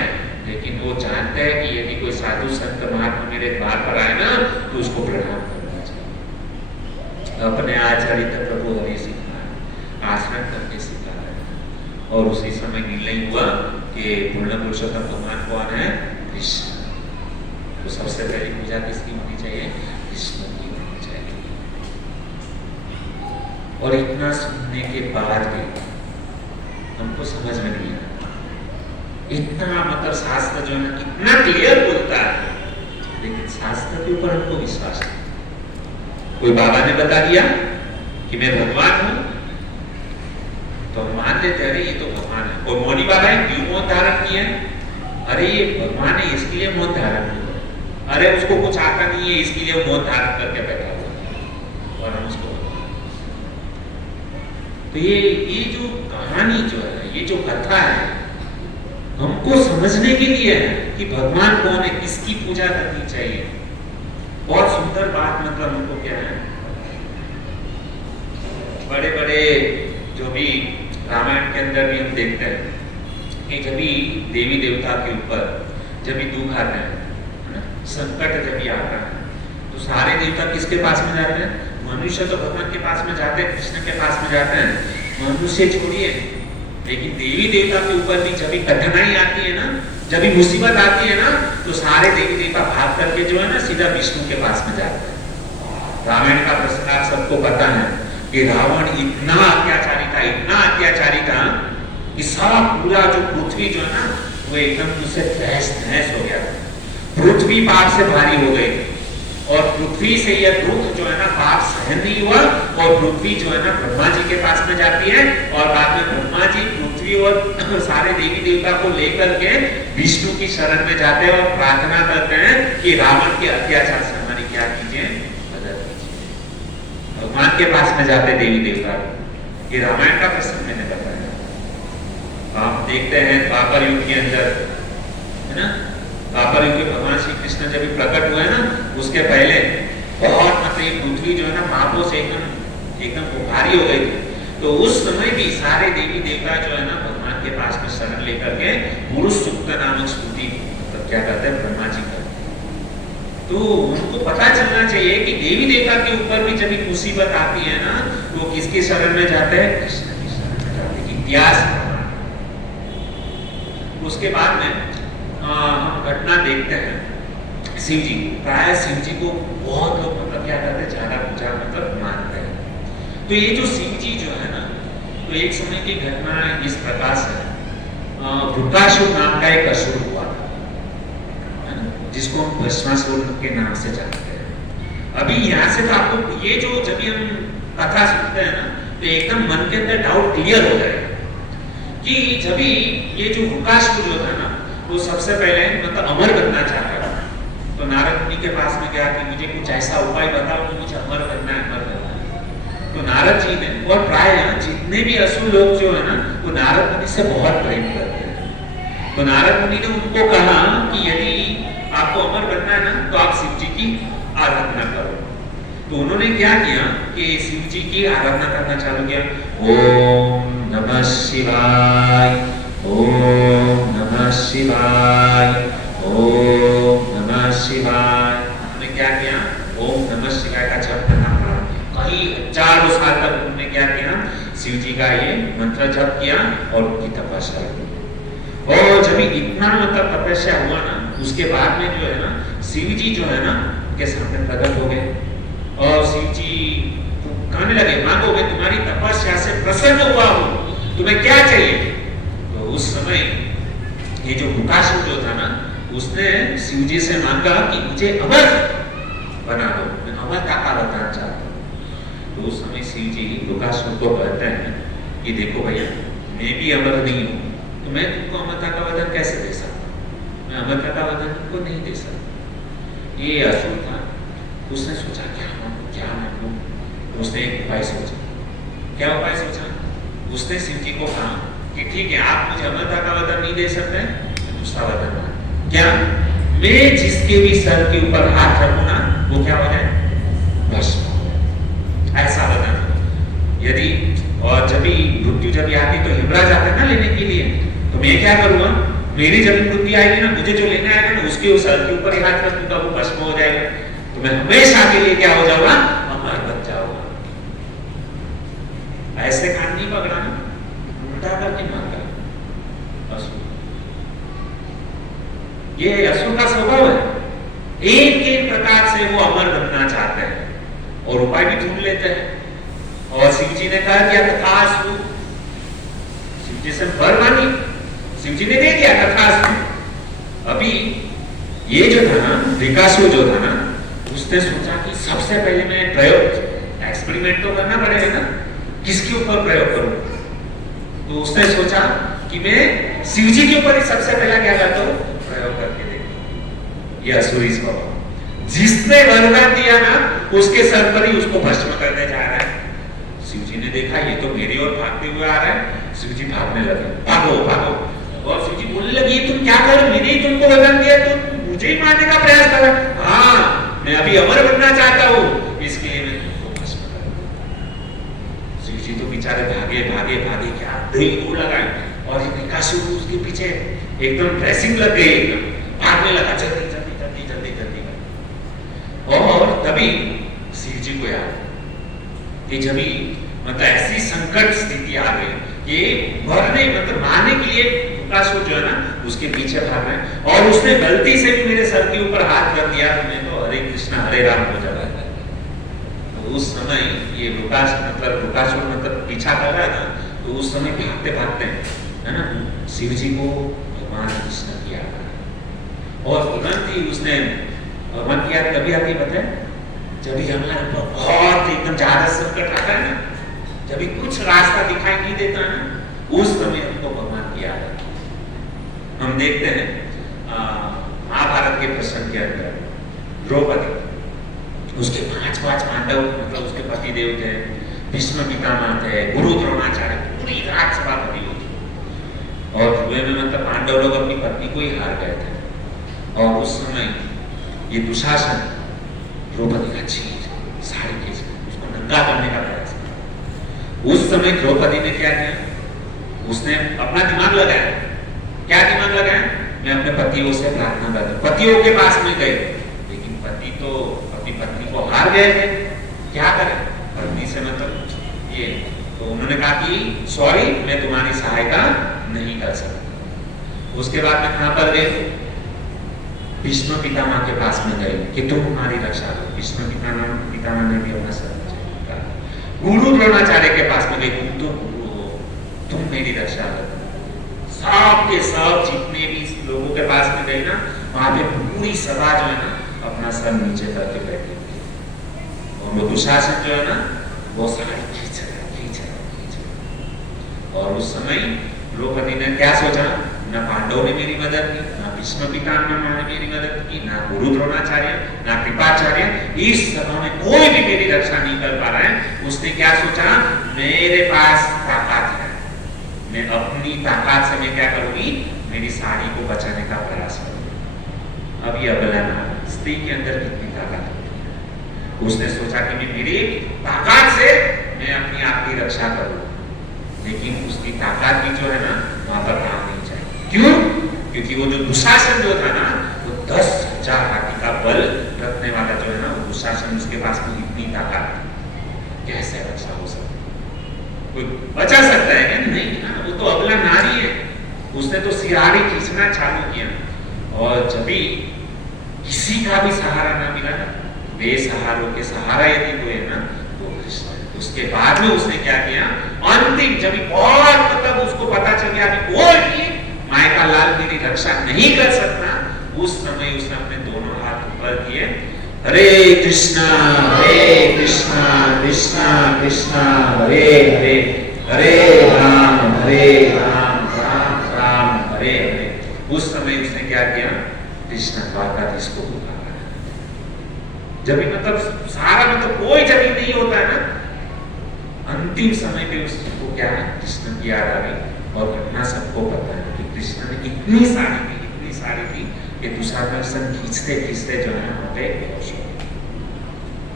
लेकिन वो जानते हैं कि यदि कोई साधु संत महात्मा मेरे द्वार पर आए ना, तो उसको प्रणाम करना चाहिए। अपने आचरित प्रभु हरि सिखाए, आचरण करके सिखा रहे हैं। और उसी समय निर्णय हुआ कि पूर्ण पुरुषोत्तम भगवान कौन है, कृष्ण। तो सबसे पहली पूजा किसकी होनी चाहिए, कृष्ण की होनी चाहिए। और इतना सुनने के बाद भी हमको समझ में नहीं आया। इतना मतलब शास्त्र जो है ना इतना क्लियर बोलता है, लेकिन शास्त्र के ऊपर हमको विश्वास नहीं। कोई बाबा ने बता दिया कि मैं भगवान हूं, तो हम मान लेते अरे ये तो भगवान है। कोई मौनी बाबा है, क्यों मौन धारण किए, अरे ये भगवान है इसके लिए मौन धारण किया। अरे उसको कुछ आता नहीं है, इसके लिए वो मौत धारण करके बैठा हुआ और हम उसको। तो ये जो कहानी जो है, ये जो कथा है, हमको समझने के लिए है कि भगवान कौन है, किसकी पूजा करनी चाहिए। बहुत सुंदर बात, मतलब हमको क्या है, बड़े बड़े जो भी रामायण के अंदर भी हम देखते हैं कि जब भी देवी देवता के ऊपर जब भी दुख आते हैं, है ना, संकट जब भी आता है, तो सारे देवता किसके पास में जाते हैं? मनुष्य तो भगवान के पास में जाते हैं, कृष्ण के पास में जाते हैं, मनुष्य छोड़िए। लेकिन देवी देवता के ऊपर भी जब भी कठिनाई आती है ना, जब भी मुसीबत आती है ना, तो सारे देवी देवता भाग करके जो है ना सीधा विष्णु के पास में जाते हैं। रामायण का प्रसंग आप सबको पता है कि रावण इतना अत्याचारी था कि सारा पूरा जो पृथ्वी जो है ना, वो एकदम उससे तहस नहस हो गया। पृथ्वी पाप से भारी हो गई और पृथ्वी से यह दुख जो है ना पाप सहन नहीं हुआ, और पृथ्वी जो है ना ब्रह्मा जी के पास में जाती है, और बाद में ब्रह्मा जी पृथ्वी और सारे देवी देवता को लेकर के विष्णु की शरण में जाते हैं और प्रार्थना करते हैं कि रावण के अत्याचार से हमारी क्या कीजिए, मदद कीजिए। भगवान के पास में जाते देवी देवता। ये रामायण का प्रसंग मैंने बताया। आप देखते हैं द्वापर युग के अंदर, है ना, द्वापर युग में भगवान श्री कृष्ण जब प्रकट हुए ना, उसके पहले बहुत मतलब पृथ्वी जो है ना पापों से एकदम भारी हो गई थी। तो उस समय भी सारे देवी देवता जो है ना भगवान के पास में शरण लेकर के पुरुष सूक्त नामक स्तुति मतलब क्या करते हैं, ब्रह्मा जी करते हैं। तो उनको पता चलना चाहिए कि देवी देवता के ऊपर भी जब मुसीबत आती है ना, तो किसकी शरण में जाते हैं? कृष्ण की शरण में जाते हैं। इतिहास उसके बाद में हम घटना देखते हैं शिव जी। प्राय शिव जी को बहुत लोग मतलब क्या करते हैं, ज्यादा पूजा मतलब मानते हैं। तो ये जो शिव जी जो है ना, तो एक समय की घटना इस प्रकार से वृकासुर नाम का एक असुर हुआ था, है ना, जिसको हम भस्मासुर के नाम से जानते हैं। अभी यहाँ से तो आपको ये जो जब भी हम कथा सुनते हैं ना, तो एकदम मन के अंदर डाउट क्लियर हो जाएगा कि जब भी ये जो वृकासुर जो था ना, वो सबसे पहले मतलब अमर बनना चाहता था। तो नारद मुनि के पास में गया कि मुझे कुछ ऐसा उपाय बताओ कि मुझे अमर बनना है, अमर बनना है। तो नारद जी ने, और प्राय जितने भी असुर लोग जो है ना, वो नारद मुनि से बहुत प्रेम करते हैं। तो नारद मुनि ने उनको कहा कि यदि आपको अमर बनना है ना, तो आप शिव जी की आराधना करो। तो उन्होंने क्या किया कि शिव जी की आराधना करना चालू किया। ओम नमः शिवाय, ओम नमः शिवाय, ओम नमः शिवाय। उन्होंने क्या किया? ओम नमः शिवाय का जप करना पड़ा। कई हजारों साल तक उन्होंने क्या किया? शिव जी का ये मंत्र जप किया और उनकी तपस्या की। और जब इतना मतलब तपस्या हुआ ना, उसके बाद में जो है ना शिव जी जो है ना के सामने प्रकट हो गए और शिव जी कहने लगे, मांगोगे, तुम्हारी तपस्या से प्रसन्न हुआ हूं, तुम्हें क्या चाहिए? तो उस समय ये जो वृकासुर जो था ना, उसने शिव जी से मांगा कि मुझे अमर बना दो, मैं अमरता का अवतार चाहता हूँ। तो उस समय शिव जी वृकासुर को कहते हैं कि देखो भैया, मैं भी अमर नहीं हूँ, तो मैं तुमको अमरता का वरदान कैसे दे सकता हूँ? मैं अमरता का वरदान तुमको नहीं दे सकता। ये असुर था, उसने सोचा क्या मांगू? उसने एक उपाय सोचा। क्या उपाय सोचा? उसने शिव जी को कहा कि ठीक है, आप मुझे अमरता का वरदान नहीं दे सकते, दूसरा वरदान मांगो। क्या? मैं जिसके भी सर के ऊपर हाथ रखूं ना, वो क्या हो जाए? भस्म। ऐसा वरदान। यदि और जब भी मृत्यु जब आती तो हिमराज आते ना लेने के लिए, तो मैं क्या करूंगा? मेरी जब मृत्यु आएगी ना, मुझे जो लेने आएगा ना, उसके सर के ऊपर ही हाथ रखूंगा, वो भस्म हो जाएगा। तो मैं हमेशा के लिए क्या हो जाऊंगा? अमर बन जाऊंगा। ऐसे कान नहीं पकड़ाना, उल्टा करके मांगा असुर। ये असुर का स्वभाव है। एक एक प्रकार से वो अमर बनना चाहते हैं और उपाय भी ढूंढ लेते हैं। और शिव जी ने कहा कि तथास्तु, शिव जी से वर मांगी, शिव जी ने दे दिया तथास्तु। अभी ये जो था ना वृकासुर जो था ना, उसने सोचा कि सबसे पहले मैं प्रयोग एक्सपेरिमेंट तो करना पड़ेगा ना, किसके ऊपर प्रयोग करूं? तो उसने सोचा कि मैं शिव जी के ऊपर ही सबसे पहला क्या करता हूं? प्रयोग करके देखूं। यह असुरी स्वभाव। जिसने वरदान दिया ना उसके सर पर ही उसको भस्म करने जा रहा है। शिव जी ने देखा ये तो मेरी ओर भागते हुए आ रहा है। शिव जी भागने लगे, भागो भागो। और शिव जी बोलने लगे तुम क्या कर, मैंने ही तुमको वरदान दिया, तुम मुझे ही मारने का प्रयास कर रहा है। हाँ मैं अभी अमर बनना चाहता हूँ, इसके लिए मैं तुमको भस्म करूंगा। शिव जी तो बेचारे भागे भागे भागे, क्या दौड़ लगाए और विकासुर उसके पीछे एकदम ड्रेसिंग लग गई, एकदम भागने लगा जल्दी जल्दी जल्दी जल्दी जल्दी। और तभी शिव जी को याद कि जब मतलब ऐसी संकट स्थिति आ गई कि मरने मतलब मारने के लिए विकासुर जो है ना उसके पीछे भाग रहे हैं, और उसने गलती से भी मेरे सर के ऊपर हाथ कर दिया तो मैं तो हरे कृष्णा हरे राम हो जाता है। तो उस समय ये विकासुर मतलब पीछा कर रहा है ना, तो उस समय भागते भागते है ना शिव जी को भगवान कृष्ण की याद आई। और तुरंत ही उसने भगवान की याद कभी आती बताए जब भी हमारे बहुत एकदम ज्यादा संकट आता है ना, जब भी कुछ रास्ता दिखाई नहीं देता ना, उस समय हमको भगवान की याद आती है। हम देखते हैं महाभारत के प्रसंग के अंदर द्रौपदी, उसके पांच पांडव मतलब उसके पति देव थे, भीष्म पितामह थे, गुरु द्रोणाचार्य, पूरी रात सभा भरी होती और जुए में मतलब पांडव लोग अपनी पत्नी को ही हार गए थे। और उस समय ये दुशासन द्रौपदी का चीर साड़ी खींच उसको नंगा करने का प्रयास किया। उस समय द्रौपदी ने क्या किया, उसने अपना दिमाग लगाया। क्या दिमाग लगाया, मैं अपने पतियों से प्रार्थना करता हूं। पतियों के पास में गए, लेकिन पति तो अपनी पत्नी को हार गए थे, क्या करें पत्नी से मतलब ये, तो उन्होंने कहा कि सॉरी मैं तुम्हारी सहायता नहीं कर सकता। उसके बाद में कहां पर गए, भीष्म पितामह के पास में गए कि तुम हमारी रक्षा करो। भीष्म पितामह ने भी अपना सर कहा। गुरु द्रोणाचार्य के पास में गए, तुम तो गुरु हो, तुम मेरी रक्षा करो। सब के सब जितने भी लोगों के पास में गए ना, वहां पे पूरी सभा जो है ना अपना सर नीचे करके बैठी थी। और वो दुशासन जो है ना वो सारी खींच रहा। और उस समय द्रौपदी ने क्या सोचा, ना पांडव ने मेरी मदद की, ना भीष्म पितामह ने मेरी मदद की, ना गुरु द्रोणाचार्य, ना कृपाचार्य, इस सभा में कोई भी मेरी रक्षा नहीं कर पा रहा है। उसने क्या सोचा, मेरे पास ताकत है, मैं अपनी ताकत से मैं क्या करूंगी, मेरी साड़ी को बचाने का प्रयास करूंगी। अब ये अबला स्त्री के अंदर कितनी ताकत होती है। उसने सोचा कि मैं मेरी ताकत से मैं अपनी आप की रक्षा करूं, लेकिन उसकी ताकत भी जो है ना वहां पर काम नहीं चाहिए। क्यों, क्योंकि वो जो दुशासन जो था ना वो 10,000 हाथी का बल रखने वाला जो है ना वो दुशासन, उसके पास में इतनी ताकत, कैसे रक्षा हो सकती, कोई बचा सकता है क्या, नहीं ना। वो तो अबला नारी है, उसने तो सिराड़ी खींचना चालू किया। और जब भी किसी का भी सहारा ना मिला ना, बेसहारों के सहारा यदि हुए ना तो कृष्ण। उसके बाद में उसने क्या किया, अंतिम जब बहुत मतलब उसको पता चल गया कि कोई भी मायका लाल मेरी रक्षा नहीं कर सकता, उस समय उसने अपने दोनों हाथ ऊपर किए, हरे कृष्णा कृष्णा कृष्णा हरे हरे, हरे राम राम राम हरे हरे। उस समय उसने क्या किया, कृष्ण द्वारकाधीश को पुकारा। जब भी मतलब सारा मतलब कोई जब नहीं होता है ना, अंतिम समय पे उसको क्या है, कृष्ण की याद आ गई। और घटना सबको पता है कि कृष्ण ने इतनी सारी थी कि दुशासन खींचते खींचते जो है वहां पे बेहोश हो गए।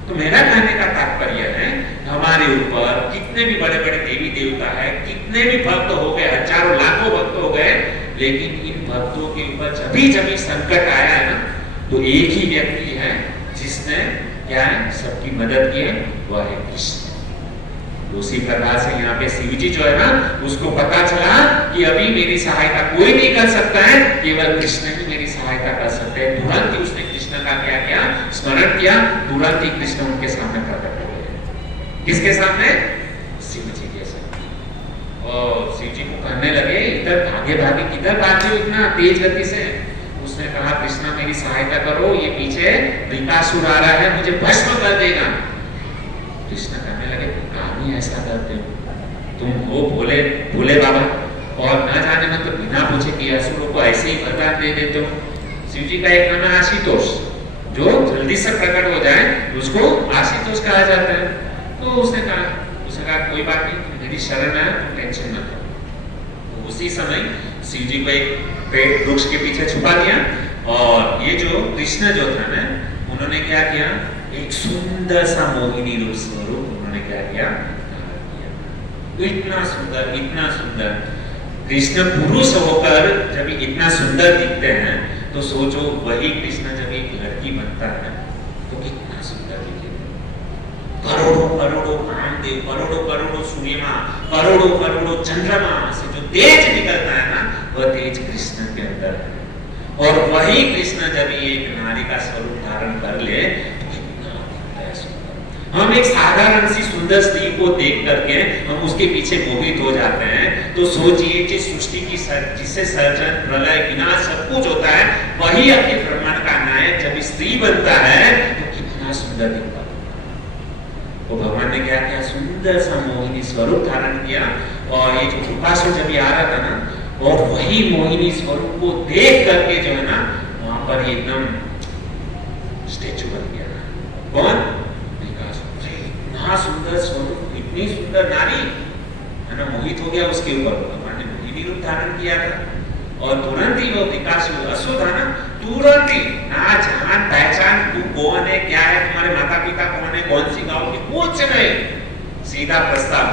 तो मेरा कहने का तात्पर्य है, हमारे ऊपर कितने भी बड़े बड़े देवी देवता है, कितने भी भक्त हो गए, हजारों लाखों भक्त हो गए, लेकिन इन भक्तों के ऊपर जब भी संकट आया है ना, तो एक ही व्यक्ति है जिसने क्या है सबकी मदद की है, वह है कृष्ण। उसी प्रकार से यहाँ पे शिव जी जो है ना, उसको पता चला कि अभी मेरी सहायता कोई नहीं कर सकता है, केवल कृष्ण ही मेरी सहायता कर सकते हैं। तुरंत ही उसने कृष्ण का क्या किया, स्मरण किया, तुरंत ही कृष्ण उनके सामने प्रकट हो गए। किसके सामने, शिव जी के सामने। और शिव जी को कहने लगे, इधर भागे भागे किधर भागे हो इतना तेज गति से। उसने कहा, कृष्णा मेरी सहायता करो, ये पीछे वृकासुर आ रहा है, मुझे भस्म कर देगा। कृष्ण कहने लगे, ऐसा करते हो, तुम हो भोले भोले बाबा, और न जाने में तो बिना पूछे कि असुरों को ऐसे ही वरदान दे देते हो। शिव जी का एक नाम है आशुतोष, जो जल्दी से प्रकट हो जाए उसको आशुतोष कहा जाता है। तो उसने कहा कोई बात नहीं, मेरी शरण है, तुम टेंशन मत लो। तो उसी समय शिव जी को एक पेड़ वृक्ष के पीछे छुपा दिया, और ये जो कृष्ण जो था ना, उन्होंने क्या किया, एक सुंदर सा मोहिनी रूप स्वरूप उन्होंने क्या किया, इतना सुंदर कृष्ण पुरुष होकर जब इतना सुंदर दिखते हैं, तो सोचो वही कृष्ण जब एक लड़की बनता है तो कितना सुंदर दिखेगा। करोड़ों कामदेव, करोड़ों सूर्यमा, करोड़ों चंद्रमा से जो तेज निकलता है ना, वह तेज कृष्ण के अंदर है। और वही कृष्ण जब ये एक नारी का स्वरूप धारण कर ले, हम एक साधारण सी सुंदर स्त्री को देख करके हम उसके पीछे मोहित हो जाते हैं। तो सोचिए कि सृष्टि की जिससे सर्जन, प्रलय, विनाश सब कुछ होता है, वही अपने ब्रह्मांड का नायक जब स्त्री बनता है तो कितना सुंदर दिखता है। तो भगवान ने क्या किया, सुंदर सा मोहिनी स्वरूप धारण किया, और ये जो कृपासुर जब ये आ रहा था ना, और वही मोहिनी स्वरूप को देख करके जो है ना, वहां पर एकदम स्टेचू बन गया। कौन? इतना सुंदर स्वरूप, इतनी सुंदर नारी है ना, मोहित हो गया उसके ऊपर। भगवान ने मोहिनी रूप धारण किया था, और तुरंत ही वो विकास असुर था ना, तुरंत ही ना जान पहचान, तू कौन है, क्या है, तुम्हारे माता पिता कौन है, कौन सी गांव की, कुछ नहीं, सीधा प्रस्ताव,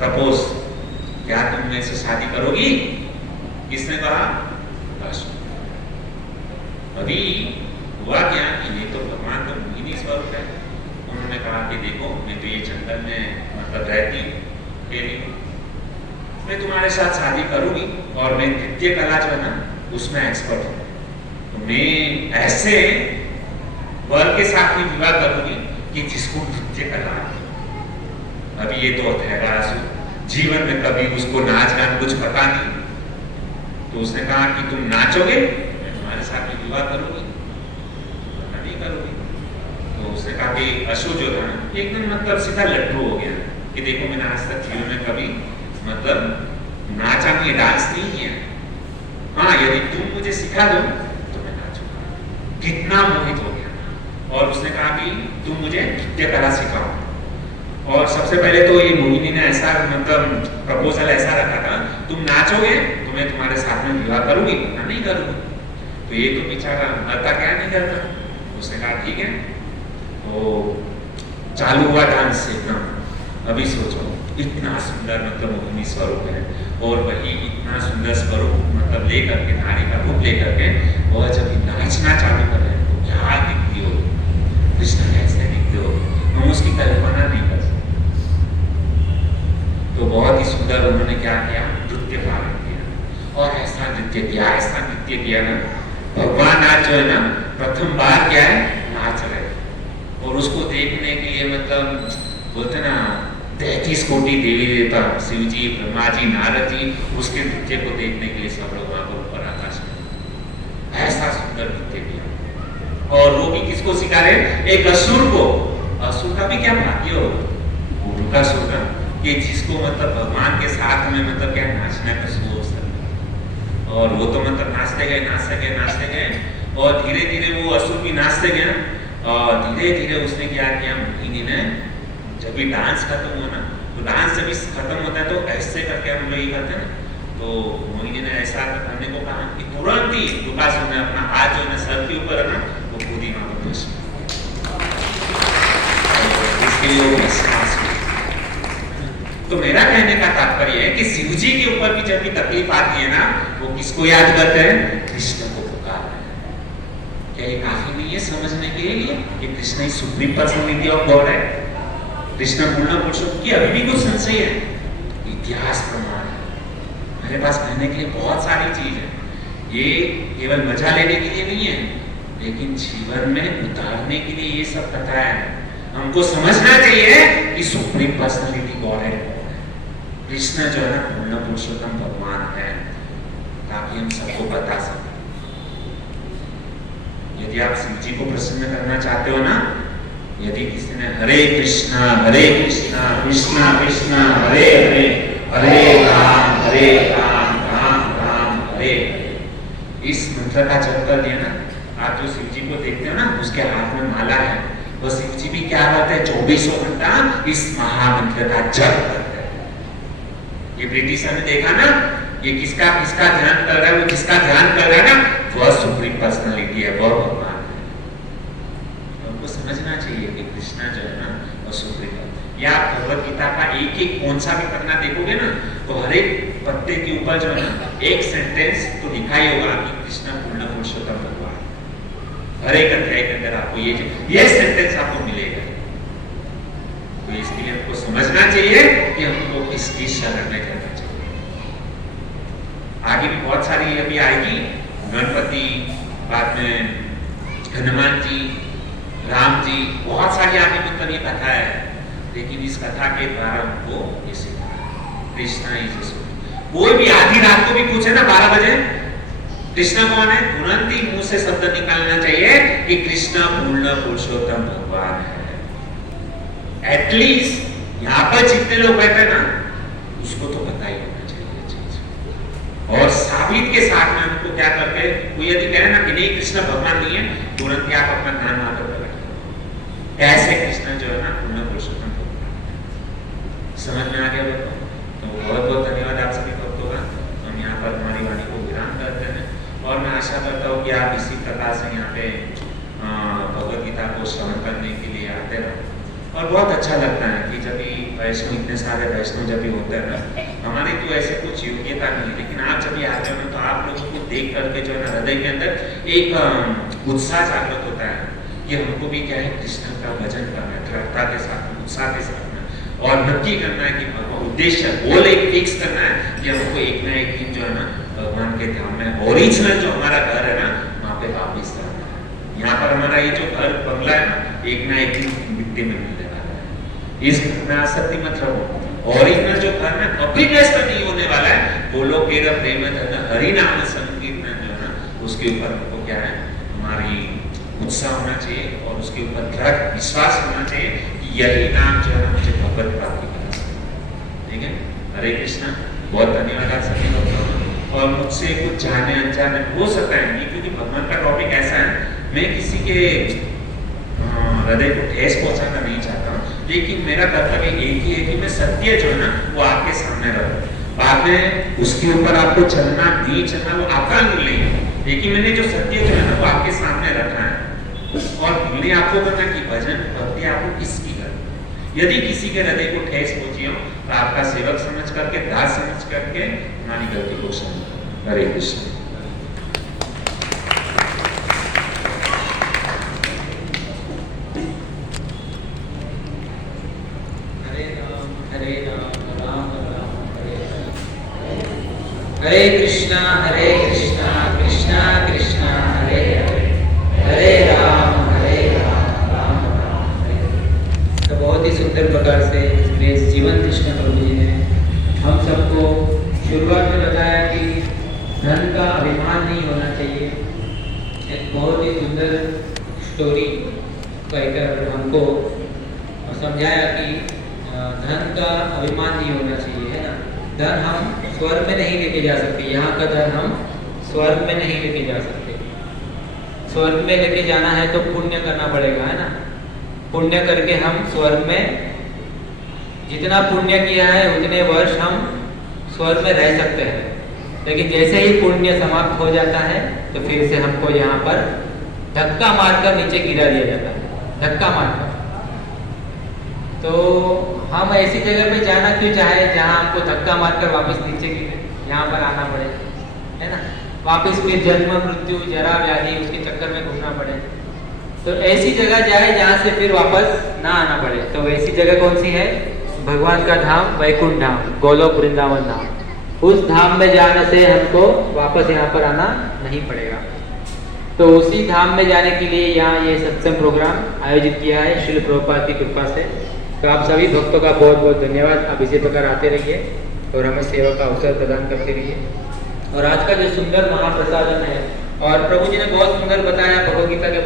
प्रपोज, क्या तुम मेरे से शादी करोगी? किसने कहा? अभी हुआ क्या कि ये तो भगवान का मोहिनी स्वरूप है। उन्होंने कहा कि देखो, मैं तो ये जंगल में मतलब रहती हूँ, मैं तुम्हारे साथ शादी करूंगी, और मैं नृत्य कला जो है ना उसमें एक्सपर्ट हूँ, तो मैं ऐसे वर के साथ में विवाह करूंगी कि जिसको नृत्य कला। अभी ये तो है जीवन में कभी उसको नाच गान कुछ पता नहीं, तो उसने कहा कि तुम नाचोगे, मैं तुम्हारे साथ में विवाह करूंगी, नहीं करूंगी। तो उसने कहा कि अशु जो था एकदम मतलब सीधा लट्टू हो गया कि देखो, मैंने आज तक जीवन में कभी मतलब नाचा नहीं, डांस नहीं किया, हाँ यदि तुम मुझे सिखा दो तो मैं नाचूंगा। कितना मोहित हो गया, और उसने कहा कि तुम मुझे नृत्य कला सिखाओ। और सबसे पहले तो ये मोहिनी ने ऐसा मतलब प्रपोजल ऐसा रखा था, तुम नाचोगे तो मैं तुम्हारे साथ में विवाह करूंगी, नहीं करूंगी। तो ये तो बेचारा करता क्या नहीं करता। उसने कहा ठीक है। तो चालू हुआ डांस एकदम। अभी सोचो, इतना सुंदर मतलब मोहिनी स्वरूप है, और वही इतना सुंदर स्वरूप मतलब लेकर के, नारी का रूप लेकर के वह जब नाचना चालू करे तो क्या दिखती हो, कृष्ण कैसे दिखते हो, हम उसकी कल्पना नहीं कर सकते। तो बहुत ही सुंदर उन्होंने क्या किया, नृत्य प्रारंभ किया, और ऐसा नृत्य किया ना, भगवान आज जो है ना प्रथम बार क्या है, नाच रहे, और उसको देखने के लिए मतलब बोलते ना 33 कोटि देवी देवता, शिव जी, ब्रह्मा जी, नारद जी, उसके नृत्य को देखने के लिए सब लोग वहां पर ऊपर आकाश में ऐसा सुंदर नृत्य किया। और वो भी किसको सिखा रहे, एक असुर को। असुर का भी क्या भाग्य हो, उनका असुर का, कि जिसको मतलब भगवान के साथ में मतलब क्या नाचना का सोच सकता। और वो तो मतलब नाचते गए, और धीरे धीरे वो असुर भी नाचते गया, और धीरे धीरे उसने क्या किया, मोहिनी ने जब भी डांस खत्म हुआ ना, तो डांस जब खत्म होता है तो ऐसे करके हम लोग ये करते हैं ना, तो मोहिनी ने ऐसा करने को कहा कि तुरंत ही दुकासुर ने अपना हाथ जो है ना सर के ऊपर है ना, वो खुद ही वहां पर इसके लिए वो विश्वास। तो मेरा कहने का तात्पर्य है कि शिव जी के ऊपर भी जब भी तकलीफ आती है ना, वो किसको याद करते हैं, कृष्ण को पुकारते हैं। क्या ये काफी नहीं है समझने के लिए कि कृष्ण ही सुप्रीम पर्सनालिटी ऑफ गॉड है, कृष्ण पूर्ण पुरुषोत्तम की अभी भी कुछ संशय है, इतिहास प्रमाण है। मेरे पास कहने के लिए बहुत सारी चीज है, ये केवल मजा लेने के लिए नहीं है, लेकिन जीवन में उतारने के लिए ये सब पता है। हमको समझना चाहिए कि सुप्रीम पर्सनालिटी गॉड है, कृष्ण जो है ना पूर्ण पुरुषोत्तम भगवान है, ताकि हम सबको बता सकें। यदि आप शिव जी को प्रसन्न करना चाहते हो ना, यदि किसी ने हरे कृष्णा कृष्णा कृष्णा हरे हरे, हरे राम राम राम हरे, इस मंत्र का जप कर दिया ना, आप जो शिव जी को देखते हो ना, उसके हाथ में माला है, वो शिव जी भी क्या करते हैं, 24 घंटा इस महामंत्र का जप करते हैं। ये ब्रिटिशर ने देखा ना, ये किसका किसका ध्यान कर रहा है, वो जिसका ध्यान कर रहा है ना, वह सुप्रीम पर्सनालिटी है, वह भगवान है। हमको समझना चाहिए कि कृष्णा जो है ना, वो सुप्रीम है। या भगवत गीता का एक एक कौन सा भी पन्ना देखोगे ना, तो हर एक पत्ते के ऊपर जो है ना, एक सेंटेंस तो लिखा ही होगा कि कृष्ण पूर्ण पुरुषोत्तम भगवान। हर एक अध्याय के अंदर आपको ये सेंटेंस आपको मिलेगा। तो इसके लिए हमको समझना चाहिए कि हमको किसकी शरण में जाना चाहिए। आगे भी बहुत सारी अभी आएगी, गणपति, बाद में हनुमान जी, राम जी, बहुत सारी आगे मतलब ये कथा है। लेकिन इस कथा के द्वारा हमको ये सीखना, कृष्णा इज कोई भी आधी रात को भी पूछे ना 12 बजे कृष्णा कौन है, तुरंत ही मुंह से शब्द निकालना चाहिए कि कृष्णा पूर्ण पुरुषोत्तम भगवान है। एटलीस्ट यहाँ पर जितने लोग बैठे ना, उसको तो पता ही होना चाहिए चीज। और साबित के साथ में हमको क्या करते हैं, कोई यदि कहे ना कि नहीं कृष्ण भगवान नहीं है, तुरंत ही आप अपना ध्यान वहां पर बैठे। ऐसे कृष्ण जो है ना, पूर्ण पुरुषोत्तम समझ में आ गया बताओ। तो बहुत बहुत धन्यवाद आप सभी भक्तों का। हम यहाँ पर हमारी वाणी को विराम करते हैं और मैं आशा करता हूँ कि आप इसी प्रकार से यहाँ पे भगवद गीता को श्रवण करने के लिए आते रहो। और बहुत अच्छा लगता है कि जब भी वैष्णव, इतने सारे वैष्णव जब भी होते हैं ना, हमारी तो ऐसे कुछ योग्यता नहीं, लेकिन आप जब भी आते हो ना, तो आप लोगों को देख करके जो है ना, हृदय के अंदर एक उत्साह जागृत होता है कि हमको भी क्या है, कृष्ण का भजन करना है, दृढ़ता के साथ, उत्साह के साथ, और नक्की करना है कि उद्देश्य गोल एक फिक्स करना है कि हमको एक ना एक दिन जो है ना, भगवान के धाम में ओरिजिनल जो हमारा घर है ना, वहाँ पे वापिस आना है। यहाँ पर हमारा ये जो घर बंगला है ना, एक ना एक दिन मिट्टी में मिलने वाला है। इस घर में आसक्ति मत रहो। ओरिजिनल जो घर है कभी नष्ट नहीं होने वाला है। बोलो के प्रेम हरि नाम संगीत में जो है ना, उसके ऊपर हमको क्या है, हमारी उत्साह होना चाहिए और उसके ऊपर दृढ़ विश्वास होना चाहिए। यही नाम जो है मुझे भगवत प्राप्ति करा सकता। ठीक है, हरे कृष्णा। बहुत धन्यवाद आप सभी लोगों को। और मुझसे कुछ जाने अनजाने हो सकता है नहीं, क्योंकि भगवान का टॉपिक ऐसा है, मैं किसी के हृदय को ठेस पहुंचाना नहीं चाहता हूँ, लेकिन मेरा कर्तव्य एक ही है कि मैं सत्य जो है ना, वो आपके सामने रखूं। बाद में उसके ऊपर आपको चलना नहीं चलना वो आपका निर्णय है, लेकिन मैंने जो सत्य जो है ना, वो आपके सामने रखा है। और निर्णय आपको करना कि भजन भक्ति आपको किसकी करनी। यदि किसी के हृदय को ठेस पहुंची हो, तो आपका सेवक समझ करके, दास समझ करके हमारी गलती को समझो। हरे कृष्ण। हरे कृष्णा कृष्णा कृष्णा हरे हरे, हरे राम राम राम हरे हरे। तो बहुत ही सुंदर प्रकार से इसमें जीवन कृष्ण प्रभु जी ने हम सबको शुरुआत में बताया कि धन का अभिमान नहीं होना चाहिए। एक बहुत ही सुंदर स्टोरी कहकर हमको समझाया कि धन का अभिमान नहीं होना चाहिए, है ना। धन हम स्वर्ग में नहीं लेके जा सकते, यहाँ का धन हम स्वर्ग में नहीं लेके जा सकते। स्वर्ग में लेके जाना है तो पुण्य करना पड़ेगा, है ना। पुण्य करके हम स्वर्ग में, जितना पुण्य किया है उतने वर्ष हम स्वर्ग में रह सकते हैं। लेकिन जैसे ही पुण्य समाप्त हो जाता है तो फिर से हमको यहाँ पर धक्का मारकर नीचे गिरा दिया जाता है, धक्का मारकर। तो हम ऐसी जगह पे जाना क्यों चाहे जहाँ हमको धक्का मारकर वापस नीचे गिरे, यहाँ पर आना पड़े, है ना। वापस फिर जन्म मृत्यु जरा व्याधि उसके चक्कर में घूमना पड़े। तो ऐसी जगह जाए जहाँ से फिर वापस ना आना पड़े। तो वैसी जगह कौन सी है? भगवान का धाम, वैकुंठ धाम, गोलोक वृंदावन धाम। उस धाम में जाने से हमको वापस यहाँ पर आना नहीं पड़ेगा। तो उसी धाम में जाने के लिए यहाँ ये सत्संग प्रोग्राम आयोजित किया है श्रील प्रभुपाद की कृपा से। तो आप सभी भक्तों का बहुत बहुत धन्यवाद। आप इसी प्रकार आते रहिए और हमें सेवा का अवसर प्रदान करते रहिए। और आज का जो सुंदर महाप्रसादन है, और प्रभु जी ने बहुत सुंदर बताया भगवद गीता के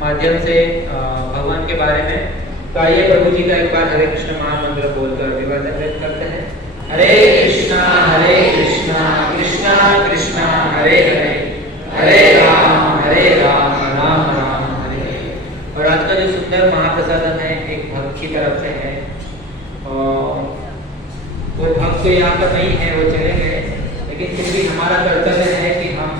माध्यम से भगवान के बारे में। तो आइए प्रभु जी का एक बार हरे कृष्ण महामंत्र बोलकर अभिवादन व्यक्त करते हैं। हरे कृष्णा कृष्णा कृष्णा हरे हरे, हरे राम महाप्रसादम है, एक भक्त की तरफ से है। और वो भक्त तो यहाँ पर नहीं है, वो चले गए, लेकिन फिर भी हमारा कर्तव्य है कि हम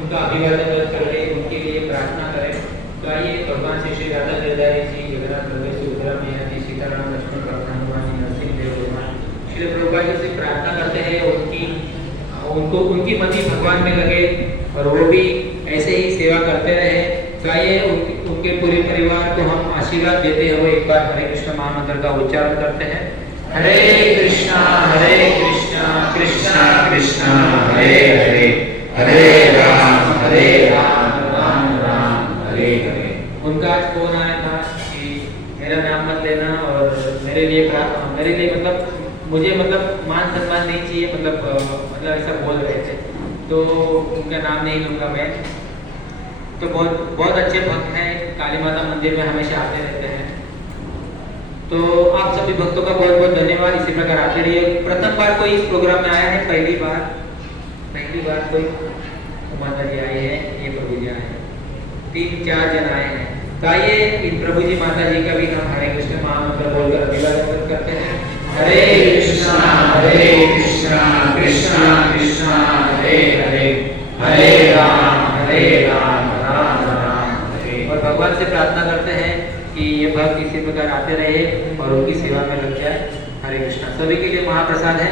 उनका अभिवादन करें, उनके लिए प्रार्थना करें। तो आइए भगवान श्री राधा गिरधारी जी, जगन्नाथ प्रभु, सुभद्रा मैया जी, सीताराम लक्ष्मण भगवान, हनुमान जी, नरसिंह देव भगवान, श्री प्रभुपाद जी से प्रार्थना करते हैं उनकी मति भगवान में लगे और वो भी ऐसे ही सेवा करते रहे। तो आइए उनके पूरे परिवार को हम आशीर्वाद देते हुए एक बार हरे कृष्ण महामंत्र का उच्चारण करते हैं। हरे कृष्णा कृष्णा कृष्णा हरे हरे, हरे राम राम राम हरे हरे। उनका आज फोन आया था कि मेरा नाम मत लेना और मेरे लिए मतलब मुझे मान सम्मान नहीं चाहिए, मतलब ऐसा बोल रहे थे, तो उनका नाम नहीं लूँगा मैं। तो बहुत अच्छे भक्त हैं, काली माता मंदिर में हमेशा आते रहते हैं। तो आप सभी भक्तों का बहुत बहुत धन्यवाद। इसी प्रकार आते रहिए। प्रथम बार कोई इस प्रोग्राम में आया है, पहली बार कोई माता जी आए हैं, ये प्रभु जी आए हैं, 3-4 जन आए हैं। तो आइए इन प्रभु जी माता जी का भी हम हरे कृष्ण महामंत्र बोलकर अभिवादन करते हैं। हरे कृष्णा कृष्णा कृष्णा हरे हरे, हरे राम राम हरे। और भगवान से प्रार्थना करते हैं कि ये भक्त इसी प्रकार आते रहे और उनकी सेवा में लग जाए। हरे कृष्णा। सभी के लिए महाप्रसाद है।